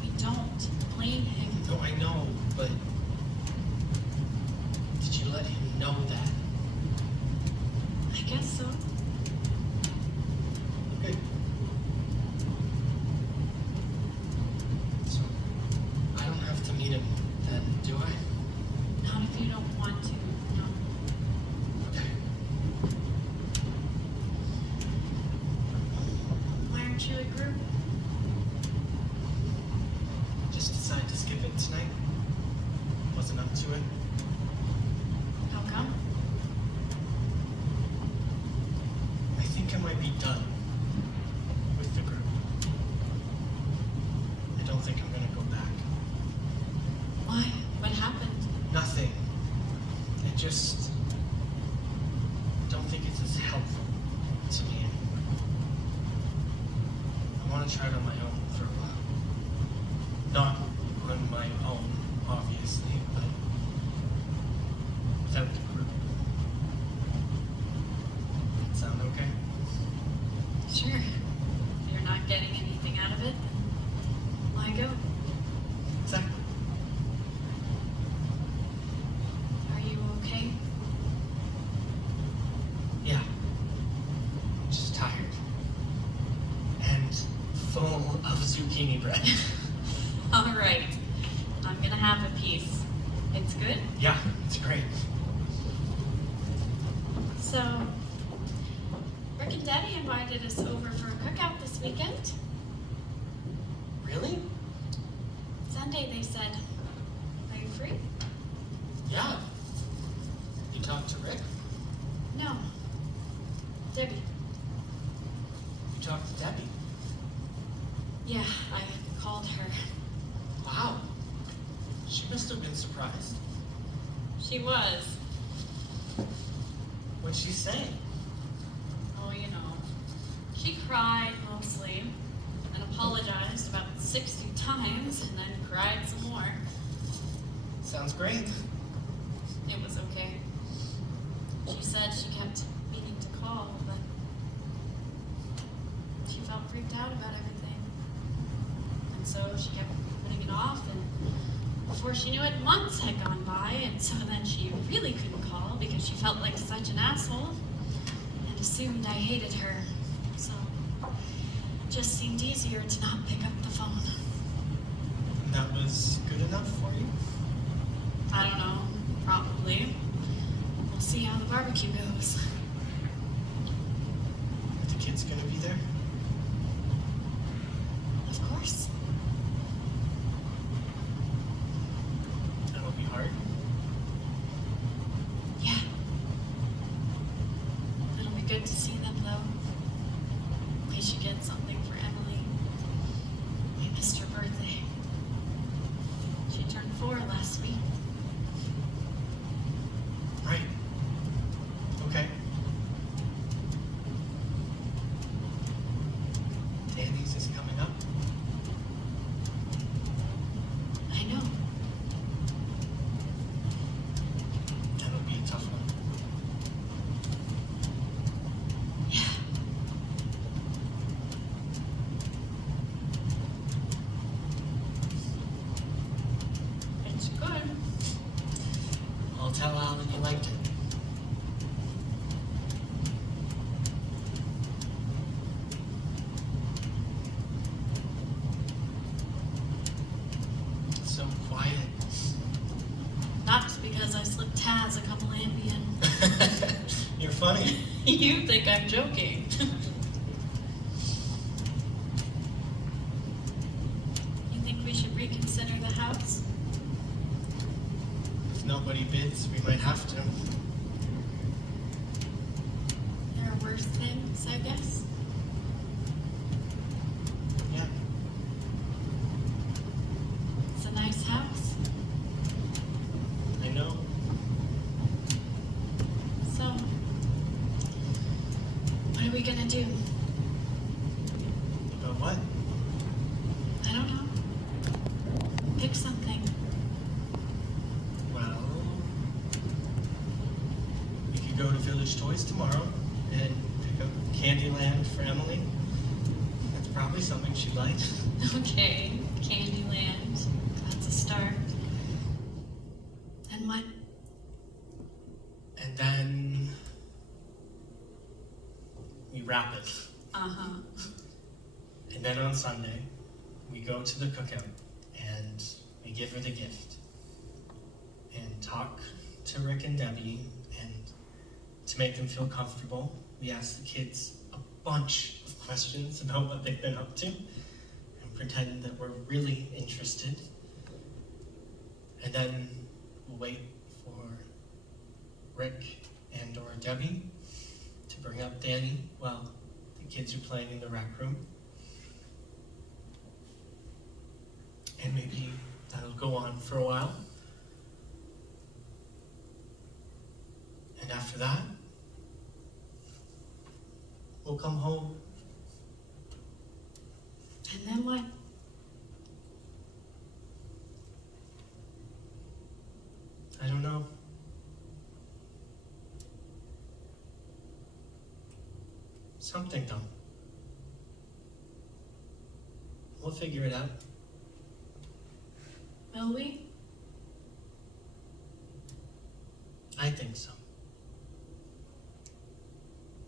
We don't blame him. No, I know, but did you let him know that? I guess so. Good. So, I don't have to meet him then, do I? Not if you don't want to, no. Okay. Why aren't you a group? Just decided to skip it tonight. Wasn't up to it. How come? I think I might be done with the group. I don't think I'm gonna go back. Why? What happened? Nothing. I just don't think it's as helpful to me anymore. I want to try it on my own for a while. Not on my own, obviously, but without the group. Sound okay? Sure. If you're not getting anything out of it, why go? Exactly. Are you okay? Yeah. Just tired. And full of zucchini bread. All right. I'm gonna have a piece. It's good? Yeah, it's great. So, Rick and Daddy invited us over for a cookout this weekend. Really? Sunday, they said. Are you free? Yeah. You talked to Rick? No. Debbie. You talked to Debbie? Yeah, I called her. Wow. She must have been surprised. She was. What'd she say? Oh, you know. She cried mostly and apologized about 60 times and then cried some more. Sounds great. It was okay. She said she kept meaning to call, but she felt freaked out about everything. And so she kept putting it off, and before she knew it, months had gone by, and so then she really couldn't call because she felt like such an asshole and assumed I hated her. So it just seemed easier to not pick up the phone. And that was good enough for you? I don't know, probably. We'll see how the barbecue goes. Are the kids gonna be there? Of course. That'll be hard. Yeah. It'll be good to see them, though. We should get something for Emily. We missed her birthday. She turned 4 last week. Right. Okay. Danny's is coming up. I know. That'll be a tough one. Yeah. It's good. I'll tell Alan you liked it. It's so quiet. Not just because I slipped Taz a couple Ambien. You're funny. You think I'm joking. You think we should reconsider the house? If nobody bids, we might have to. There are worse things, I guess. Yeah. It's a nice house. I know. So, what are we gonna do? But what? I don't know. Pick something. Well, we could go to Village Toys tomorrow and pick up Candyland for Emily. That's probably something she'd like. Okay, Candyland. That's a start. And what? And then we wrap it. Uh-huh. And then on Sunday, we go to the cookout and we give her the gift. And talk to Rick and Debbie, and to make them feel comfortable, we ask the kids a bunch of questions about what they've been up to and pretend that we're really interested. And then we'll wait for Rick and or Debbie to bring up Danny while the kids are playing in the rec room. And maybe that'll go on for a while. And after that, we'll come home. And then what? I don't know. Something dumb. We'll figure it out. Will we? I think so.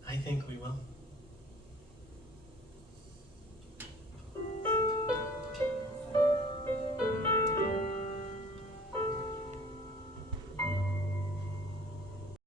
I think we will.